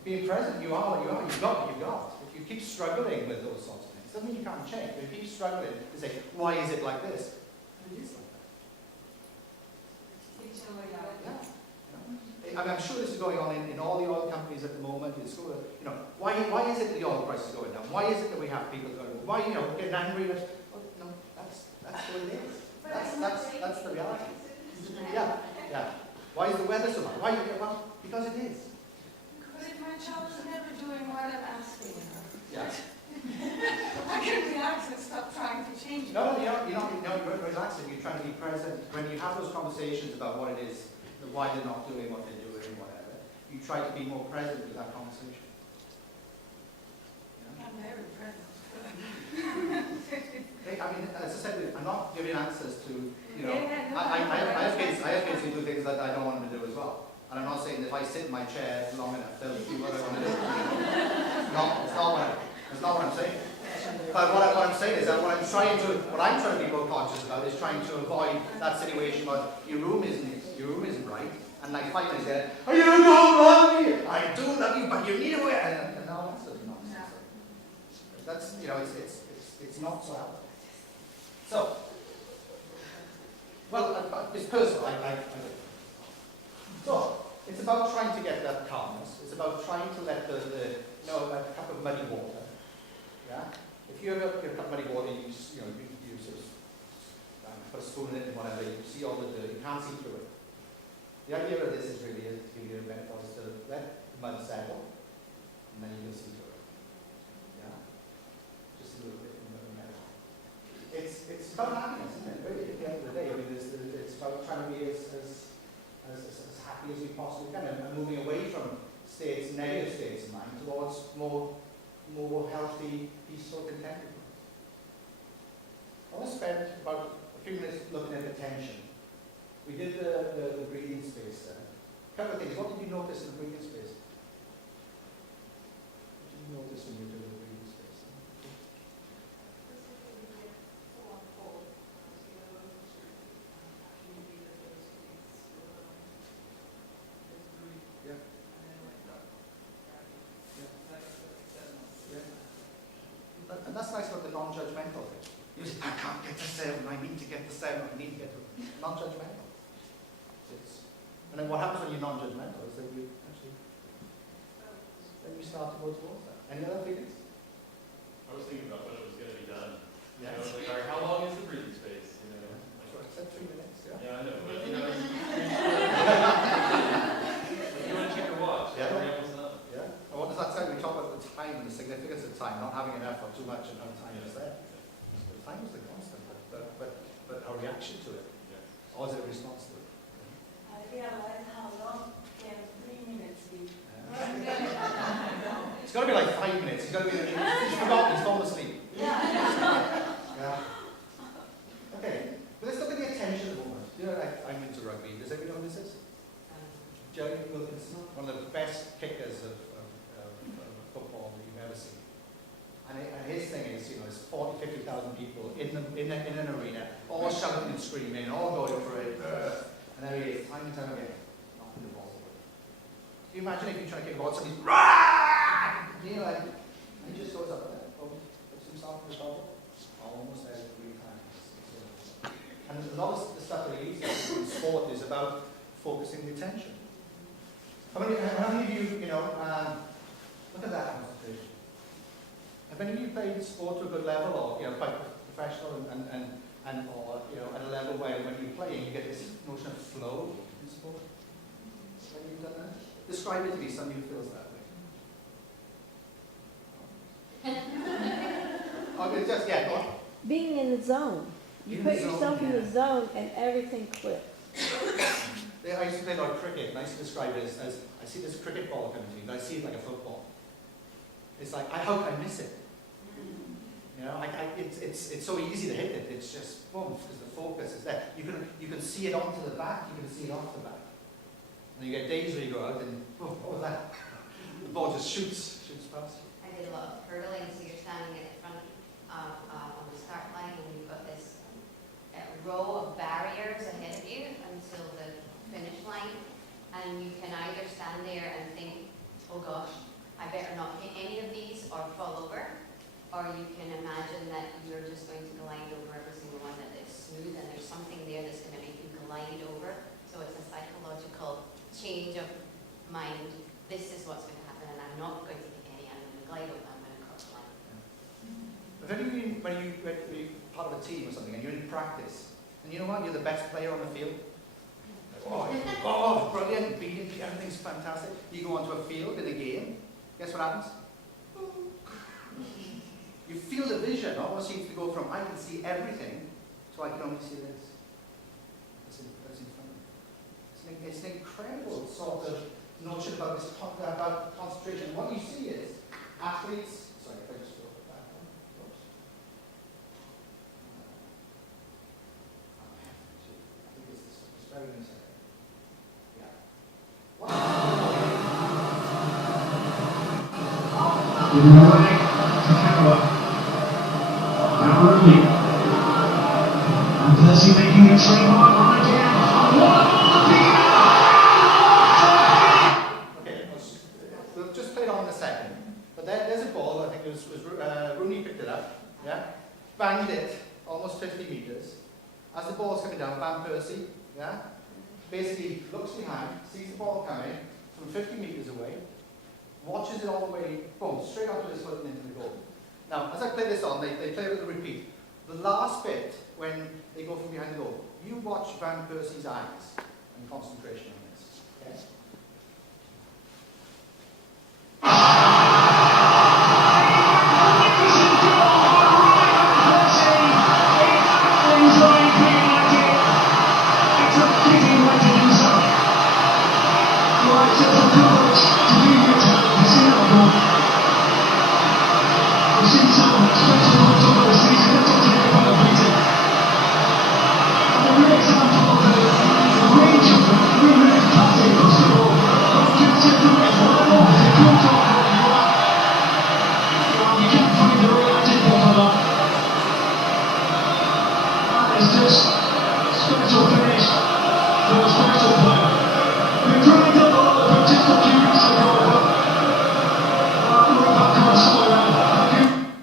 Being present, you are what you are. You've got what you've got. If you keep struggling with those sorts of things, doesn't mean you can't change. But if you keep struggling to say, why is it like this? It is like that. Yeah. I mean, I'm sure this is going on in all the oil companies at the moment. It's sort of, why is it that the oil price is going down? Why is it that we have people going, why, getting angry at, well, no, that's what it is. That's the reality. Yeah. Why is the weather so bad? Why? Well, because it is. But if my child is never doing what I'm asking her, Yeah. I can relax and stop trying to change it. No, you're not relaxing. You're trying to be present. When you have those conversations about what it is, why they're not doing what they're doing, whatever, you try to be more present with that conversation. Yeah? I'm very present. I mean, as I said, I'm not giving answers to, I have kids who do things that I don't want them to do as well. And I'm not saying that if I sit in my chair long enough, they'll do what I want to do. It's not what I'm saying. But what I'm saying is that what I'm trying to be more conscious about is trying to avoid that situation where your room isn't right, and like 5 minutes later, oh, you don't love me! I do love you, but you need a way. And no, that's just nonsense. That's, it's not so helpful. So, well, it's personal. So, it's about trying to get that calmness. It's about trying to let a cup of muddy water. Yeah. If you have a cup of muddy water, you sort of put a spoon in it and whatever. You see all the dirt. You can't see through it. The idea of this is really to give you a metaphor is to let the mud settle, and then you can see through it. Yeah. Just a little bit of a metaphor. It's about happiness, isn't it? Really, at the end of the day, I mean, it's about trying to be as happy as we possibly can, and moving away from negative states of mind towards more healthy, peaceful, contented ones. I want to spend about a few minutes looking at attention. We did the breathing space there. A couple of things. What did you notice in the breathing space? What did you notice when you were doing the breathing space? And that's nice about the non-judgmental thing. You say, I can't get to 7, I need to get to 7, I need to get to non-judgmental. And then what happens when you're non-judgmental is that you actually then you start to go towards that. Any other feelings? I was thinking about when it was going to be done. Yeah. You know, like, all right, how long is the breathing space? You know, like, Sure, I said 3 minutes, yeah. yeah, I know, but you know, you want to check your watch. Yeah. Hurry up, what's up? Yeah. And what does that tell you? We talk about the time and the significance of time, not having enough or too much and no time is there. The time is the constant, but our reaction to it, Yeah. or is it a response to it? I realize how long can 3 minutes be. It's got to be like 5 minutes. It's got to be. He's forgotten. He's fallen asleep. Yeah. Okay. But let's look at the attention of the moment. You know, I'm into rugby. Does everybody know who this is? Joe Wilkinson, one of the best kickers of football that you've ever seen. And his thing is, you know, there's 40, 50,000 people in an arena, all shouting and screaming, all going for it. And there he is, time and time again, knocking the ball away. Can you imagine if you're trying to kick a ball, somebody's you know, like, and he just goes up there, puts himself in the bubble, almost every 3 times. And a lot of the stuff that he uses in sport is about focusing the attention. How many of you, you know, look at that concentration. Have any of you played sport to a good level, or, you know, quite professional and or, you know, at a level where when you're playing, you get this notion of flow in sport? Have you done that? Describe it to me, somebody who feels that way. Okay, just, yeah, go on. Being in the zone. You In put the zone, yourself in yeah. the zone and everything clicks. I used to play a lot of cricket, and I used to describe it as I see this cricket ball coming to me, but I see it like a football. It's like, how can I miss it? You know, it's so easy to hit it. It's just boom, because the focus is there. You can see it onto the back, you can see it off the back. And you get days where you go out and boom, what was that? The ball just shoots past you. I did a lot of hurdling, so you're standing in front on the start line, and you've got this row of barriers ahead of you until the finish line, and you can either stand there and think, oh gosh, I better not hit any of these or fall over, or you can imagine that you're just going to glide over every single one, that it's smooth and there's something there that's going to make you glide over. So it's a psychological change of mind. This is what's going to happen, and I'm not going to hit any, I'm going to glide over, I'm going to cross the line. But when you're part of a team or something and you're in practice, and you know what, you're the best player on the field. Oh, brilliant, beating, everything's fantastic. You go onto a field in a game, guess what happens? You feel the vision, almost seems to go from I can see everything to I can only see this. That's in front of me. It's an incredible sort of notion about this about concentration. What you see is athletes. Sorry, if I just go back one. Oops. I think it's very in a second. Good morning to Canada. Now early. And Percy making a train on again. Okay, we'll just play it on in a second. But there's a ball, I think it was Rooney picked it up, yeah? Banged it almost 50 metres. As the ball's coming down, Van Persie, yeah? Basically looks behind, sees the ball coming from 50 metres away, watches it all the way, boom, straight onto his foot and into the goal. Now, as I play this on, they play with the repeat. The last bit, when they go from behind the goal, you watch Van Persie's eyes and concentration on this. Okay?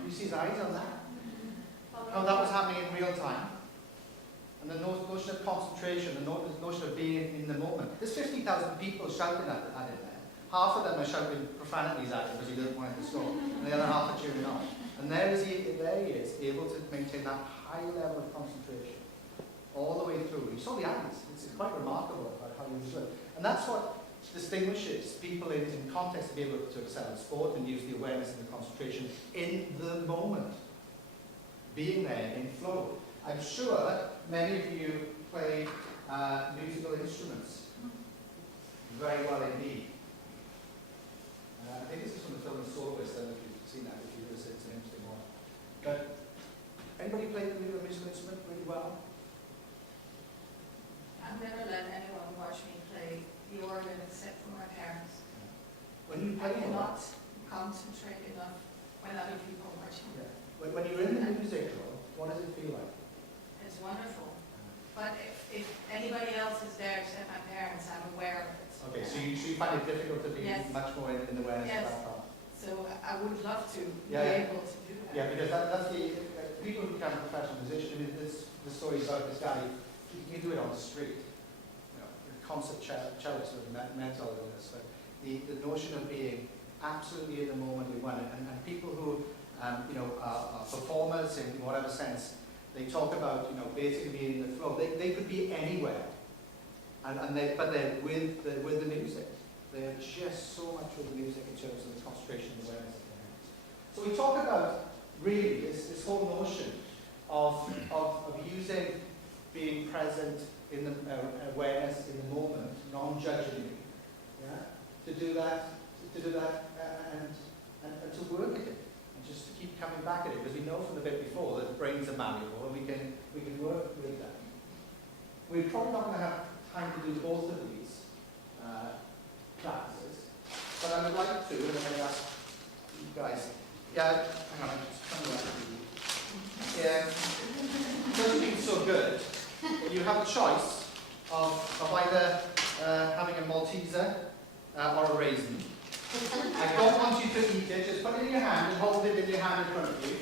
You see his eyes on that? How that was happening in real time. And the notion of concentration, the notion of being in the moment. There's 50,000 people shouting at him there. half of them are shouting profanities at him because he doesn't want it to stop, and the other half are cheering on. And there he is, able to maintain that high level of concentration all the way through. You saw the eyes. It's quite remarkable about how he was doing. And that's what distinguishes people in context to be able to excel in sport and use the awareness and the concentration in the moment. Being there in flow. I'm sure many of you play musical instruments very well indeed. I think this is from the film The Soloist. I don't know if you've seen that. If you it's an interesting one. But anybody play the musical instrument really well? I've never let anyone watch me play the organ except for my parents. When you I play cannot concentrate enough when other people watch me. Yeah. When you're in the music hall, what does it feel like? It's wonderful. But if anybody else is there except my parents, I'm aware of it. Okay, so you find it difficult to be Yes. much more in the awareness Yes. of that part. So I would love to be Yeah. able to do that. Yeah, because that's the people who become professional musicians. I mean, the story about this guy. You can do it on the street. You know, the concert cellist with mental illness, but the notion of being absolutely in the moment with one, and people who are performers in whatever sense, they talk about basically being in the flow. They could be anywhere, but they're with the music. They're just so much with the music in terms of the concentration and awareness of their hands. So we talk about really this whole notion of using being present in the awareness in the moment, non-judgingly, yeah, to do that, and to work at it, and just to keep coming back at it, because we know from the bit before that the brains are malleable, and we can work with that. We're probably not going to have time to do both of these practices, but I would like to, and I'm going to ask you guys. Yeah, hang on, I'm just coming back to you. Yeah, because you've been so good, you have a choice of either having a Malteser or a raisin. I don't want you to eat it, just put it in your hand and hold it in your hand in front of you.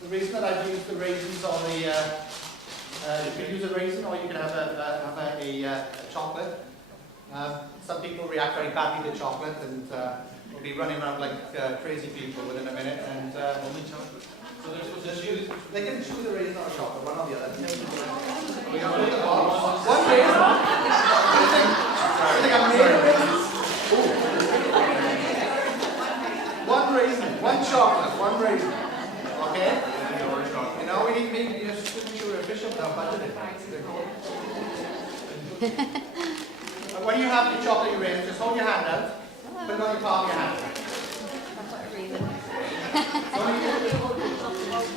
The reason that I've used the raisins on the, you can use a raisin or you can have a chocolate. Some people react very badly to chocolate and will be running around like crazy people within a minute. And only chocolate. So they're supposed to choose. They can choose a raisin or a chocolate, one or the other. We got one raisin. I think I'm made of raisins. One raisin, one chocolate, one raisin. Okay? You know, we need maybe just to be sure we're efficient with our budget. When you have your chocolate raisin, just hold your hand out. Put it on the palm of your hand.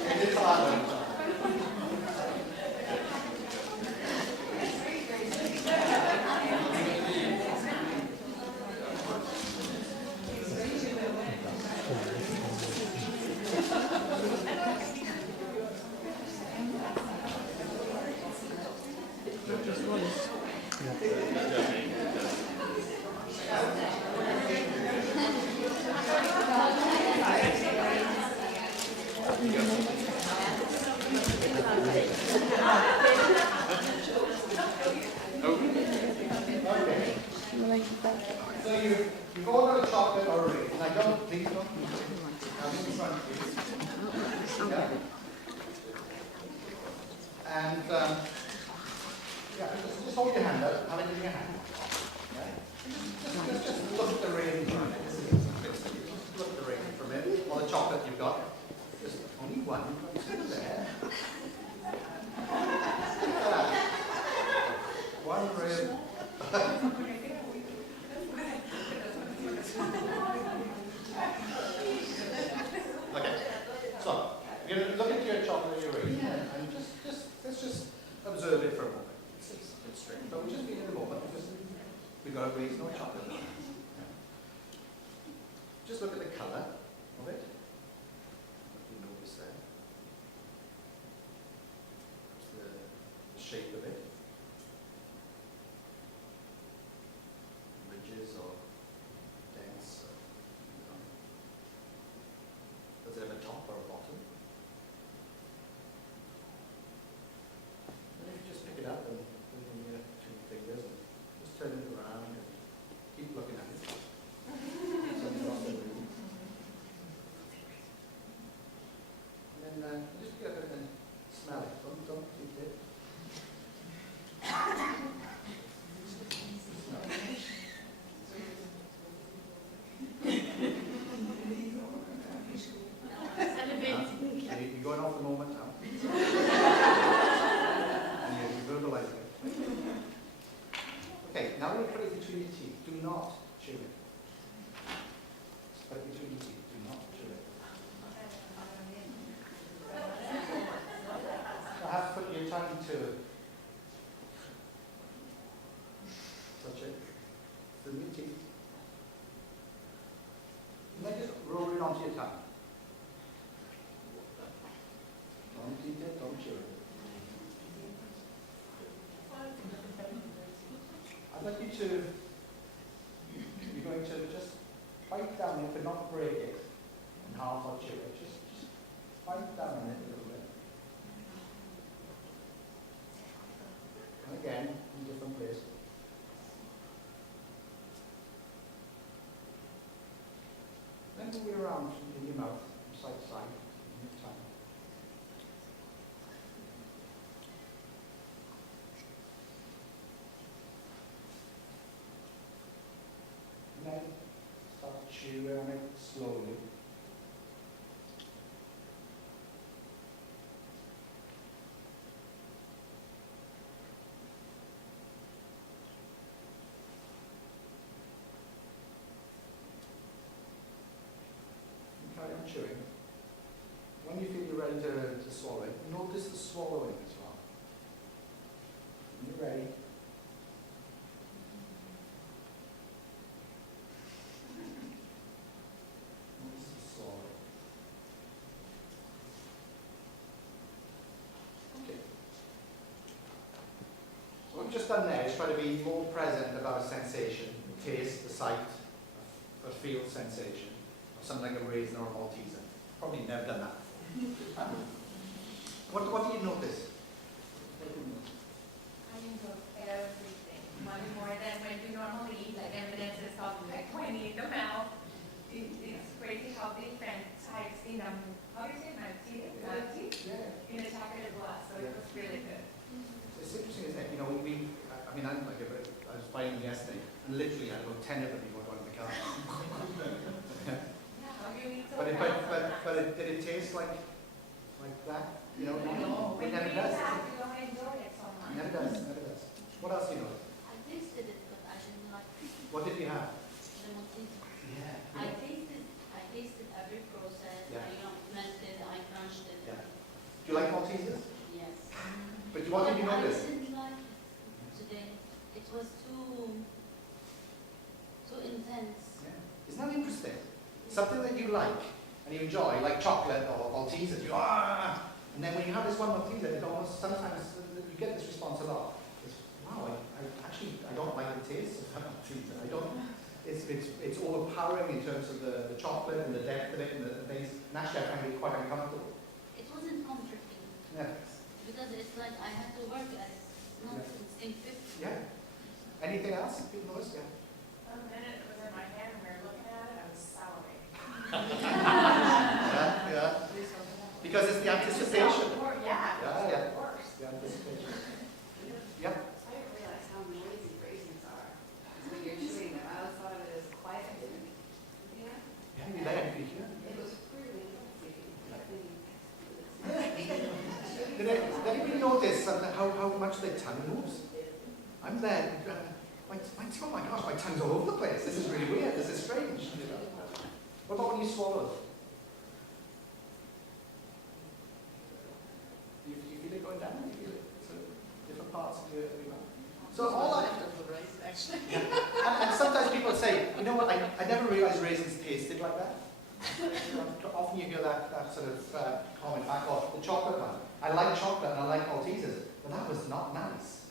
It is hard. So you've all got a chocolate or a raisin. I don't think so. I'm in front of you. Yeah. And yeah, just hold your hand out. Have it in your hand. Yeah. Just look at the raisin for a minute. Just look at the raisin for a minute. Or the chocolate you've got. Just only one. Sit there. Look at that. One raisin. Okay, so you're going to look at your chocolate and your raisin, and let's just observe it for a moment. It's a bit strange, but we'll just be in a moment because we've got a raisin or chocolate. Just look at the colour of it. What do you notice there? What's the shape of it? Ridges or dents? Does it have a top or a bottom? And if you just pick it up and put it in your two fingers and just turn it around and keep looking at it. Okay, now you put it between your teeth. Do not chew it. Put it between your teeth. Do not chew it. I have to put your tongue to touch it. Through your teeth. And then just roll it onto your tongue. Don't eat it, don't chew it. I'd like you to, you're going to just bite down it, but not break it in half or chew it. Just bite down on it a little bit. And again, in different places. Then move it around in your mouth, from side to side, in your tongue. And then start chewing on it slowly. And carry on chewing. When you feel you're ready to swallow it, notice the swallowing as well. When you're ready, notice the swallowing. Okay. So what we've just done there is try to be more present about a sensation, the taste, the sight, a feel sensation, of something like a raisin or a Malteser. Probably never done that. What do you notice? Kind of everything. Much more than when you normally eat, like evidence is something like when you eat the mouth. It's crazy how different types in a, how do you say, malty? Yeah. In a chocolate glass, so it was really good. It's interesting, isn't it? You know, I mean, I'm like I was buying them yesterday, and literally I had about 10 of them before I got in the car. Yeah, how you eat so But did it taste like that? You know, No, it when never you eat does. that, you don't enjoy it so much. Never does, never does. What else do you know? I tasted it, but I didn't like it. What did you have? The Malteser. Yeah. I tasted every process. Yeah. I melted, I crunched it. Yeah. Do you like Maltesers? Yes. But what did you But notice? I didn't like it today. It was too intense. Yeah. Isn't that interesting? Something that you like and you enjoy, like chocolate or Maltesers, you and then when you have this one Malteser, it almost sometimes you get this response a lot. It's, wow, I don't like the taste of that Malteser. I don't. It's overpowering in terms of the chocolate and the depth of it and the things. And actually, I find it quite uncomfortable. It wasn't comforting. Yeah. Because it's like I had to work at it, not Yeah. instinctive. Yeah. Anything else people notice? Yeah. The minute it was in my hand and we were looking at it, I was salivating. Yeah. Because it's the anticipation. Yeah, Yeah, yeah. of course. The anticipation. Yeah. I didn't realize how noisy raisins are. When you're chewing them, I always thought of it as quiet. Yeah. Yeah, you like it, yeah. It was really noisy. Did anybody notice how much their tongue moves? I'm there. Oh my gosh, my tongue's all over the place. This is really weird. This is strange. What about when you swallow? Do you feel it going down? Do you feel it? So different parts of your mouth. So all that. Actually. And sometimes people say, you know what? I never realised raisins tasted like that. Often you hear that sort of comment back off the chocolate one. I like chocolate and I like Maltesers, but that was not nice.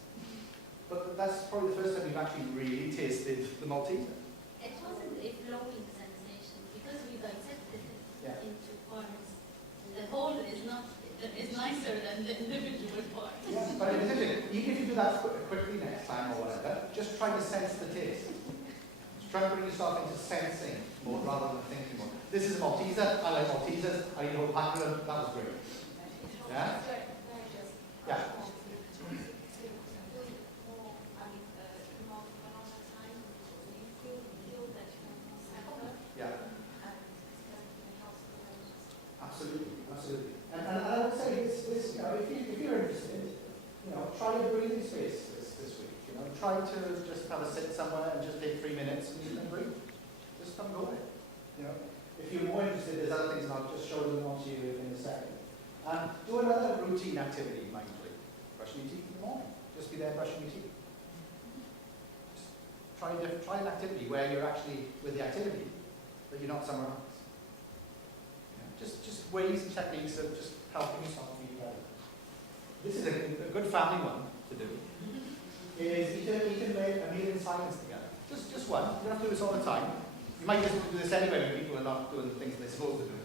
But that's probably the first time we've actually really tasted the Malteser. It wasn't a flowing sensation because we dissected it into parts. The whole is nicer than the individual parts. Yeah, but it's interesting. Even if you do that quickly next time or whatever, just try to sense the taste. Just try to bring yourself into sensing more rather than thinking more. This is a Malteser. I like Maltesers. I eat a whole pack of them. That was great. Yeah? Yeah. Yeah. Absolutely, absolutely. And I would say this, you know, if you're interested, you know, try your breathing space this week. You know, try to just have a sit somewhere and just take 3 minutes and breathe. Just come go with it. You know, if you're more interested, there's other things, and I'll just show them on to you in a second. Do another routine activity mindfully. Brushing your teeth in the morning. Just be there brushing your teeth. Just try an activity where you're actually with the activity, but you're not somewhere else. You know, just ways and techniques of just helping yourself be better. This is a good family one to do. Is eat a meal in silence together. Just one. You don't have to do this all the time. You might just do this anyway when people are not doing the things they're supposed to do.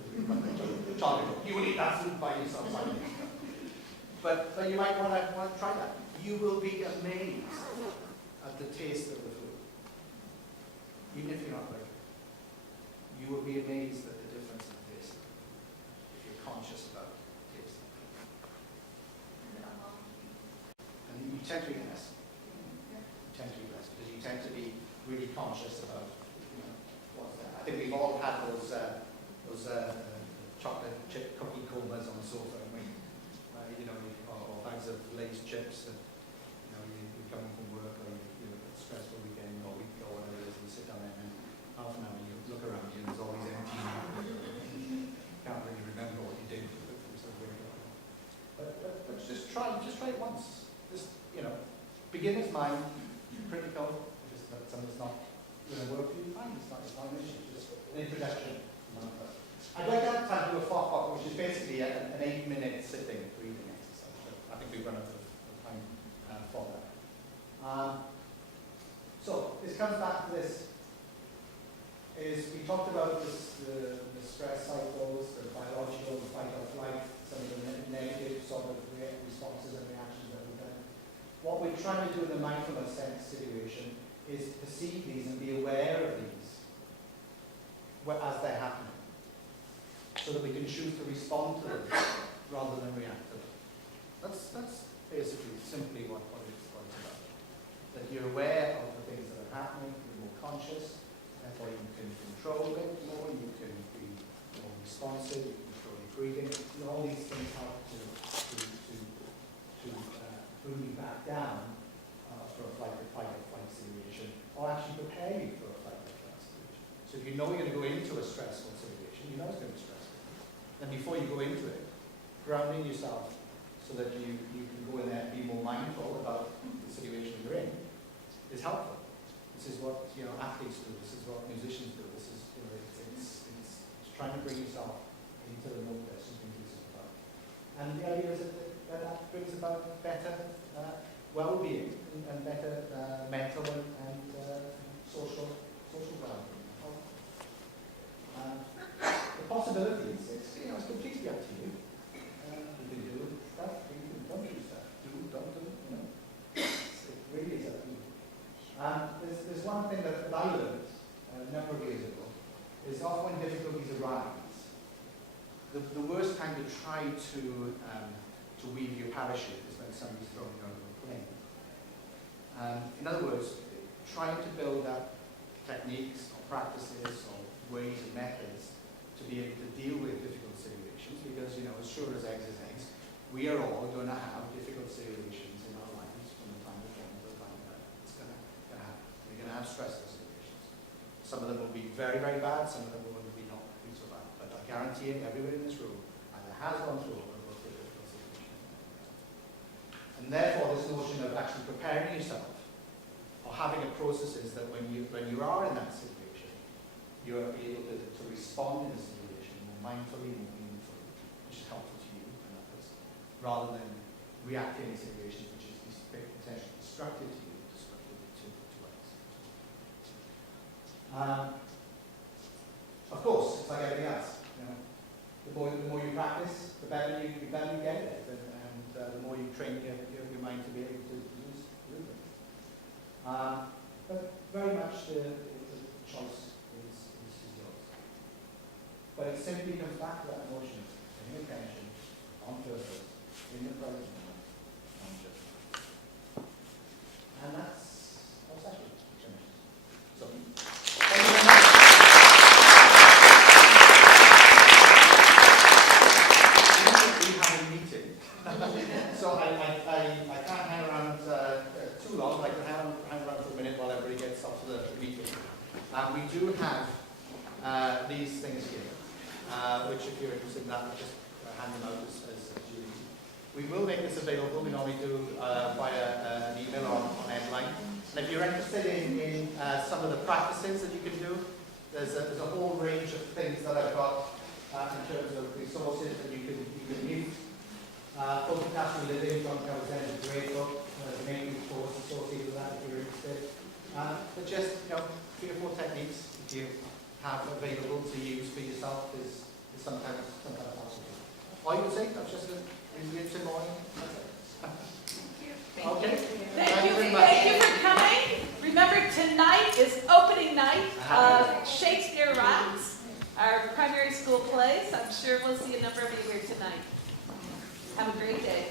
You will eat that food by yourself. But you might want to try that. You will be amazed at the taste of the food. Even if you're not very good. You will be amazed at the difference in taste if you're conscious about taste. And you tend to be less. Because you tend to be really conscious about, you know, what's there. I think we've all had those chocolate chip cookie comas on the sofa, and you know, or bags of Lay's chips, and you know, you come home from work, or you know, a stressful weekend or week or whatever it is, and you sit down there and half an hour you look around you and there's all these empty can't really remember what you did. But just try it once. Just, you know, beginner's mind, critical, just that something's not going to work for you, fine, it's not an issue, just an introduction. I'd like to have time to do a fop, which is basically an 8-minute sitting breathing exercise. But I think we've run out of time for that. So this comes back to this. Is we talked about this, the stress cycles, the biological, the fight or flight, some of the negative sort of responses and reactions that we've done. What we're trying to do in the mindfulness sense situation is perceive these and be aware of these as they're happening, so that we can choose to respond to them rather than react to them. That's basically simply what it's about. That you're aware of the things that are happening, you're more conscious, therefore you can control it more, you can be more responsive, you can control your breathing. All these things help to bring you back down for a fight or flight situation, or actually prepare you for a fight or flight situation. So if you know you're going to go into a stressful situation, you know it's going to be stressful. Then before you go into it, grounding yourself so that you can go in there and be more mindful about the situation you're in is helpful. This is what, you know, athletes do. This is what musicians do. This is, you know, it's trying to bring yourself into the moment that something is about. And the idea is that brings about better well-being and better mental and social well-being. The possibilities, it's completely up to you. You can do stuff, you can don't do stuff. Don't do, you know. It really is up to you. There's one thing that I learned a number of years ago, is often when difficulties arise, the worst time to try to weave your parachute is when somebody's throwing you out of a plane. In other words, trying to build up techniques or practices or ways and methods to be able to deal with difficult situations, because, you know, as sure as eggs is eggs, we are all going to have difficult situations in our lives from the time of one to the time of that. It's going to happen. We're going to have stressful situations. Some of them will be very, very bad, some of them will be not be so bad. But I guarantee you, everybody in this room either has gone through or will go through a difficult situation. And therefore, this notion of actually preparing yourself or having a process is that when you are in that situation, you are able to respond in the situation more mindfully, more meaningfully, which is helpful to you and others, rather than reacting in situations which is potentially destructive to you, destructive to others. Of course, it's like everything else. You know, the more you practice, the better you get at it, and the more you train your mind to be able to use it. But very much the choice is yours. But it simply comes back to that notion of paying attention, on purpose, in the present moment, conscious. And that's actually finished. So, thank you very much. We have a meeting. So I can't hang around too long, but I can hang We do have these things here, which if you're interested in that, we'll just hand them out as you need. We will make this available, we normally do via an email or on headline. And if you're interested in some of the practices that you can do, there's a whole range of things that I've got in terms of resources that you can use. Photographic living from Gareth Jones, a great book. There's a main course associated with that if you're interested. But just, 3 or 4 techniques that you have available to use for yourself is sometimes possible. Or you would say, that's just a really interesting morning. Okay. Thank you, very much. thank you for coming. Remember, tonight is opening night of Shakespeare Rocks, our primary school plays. I'm sure we'll see a number of you here tonight. Have a great day.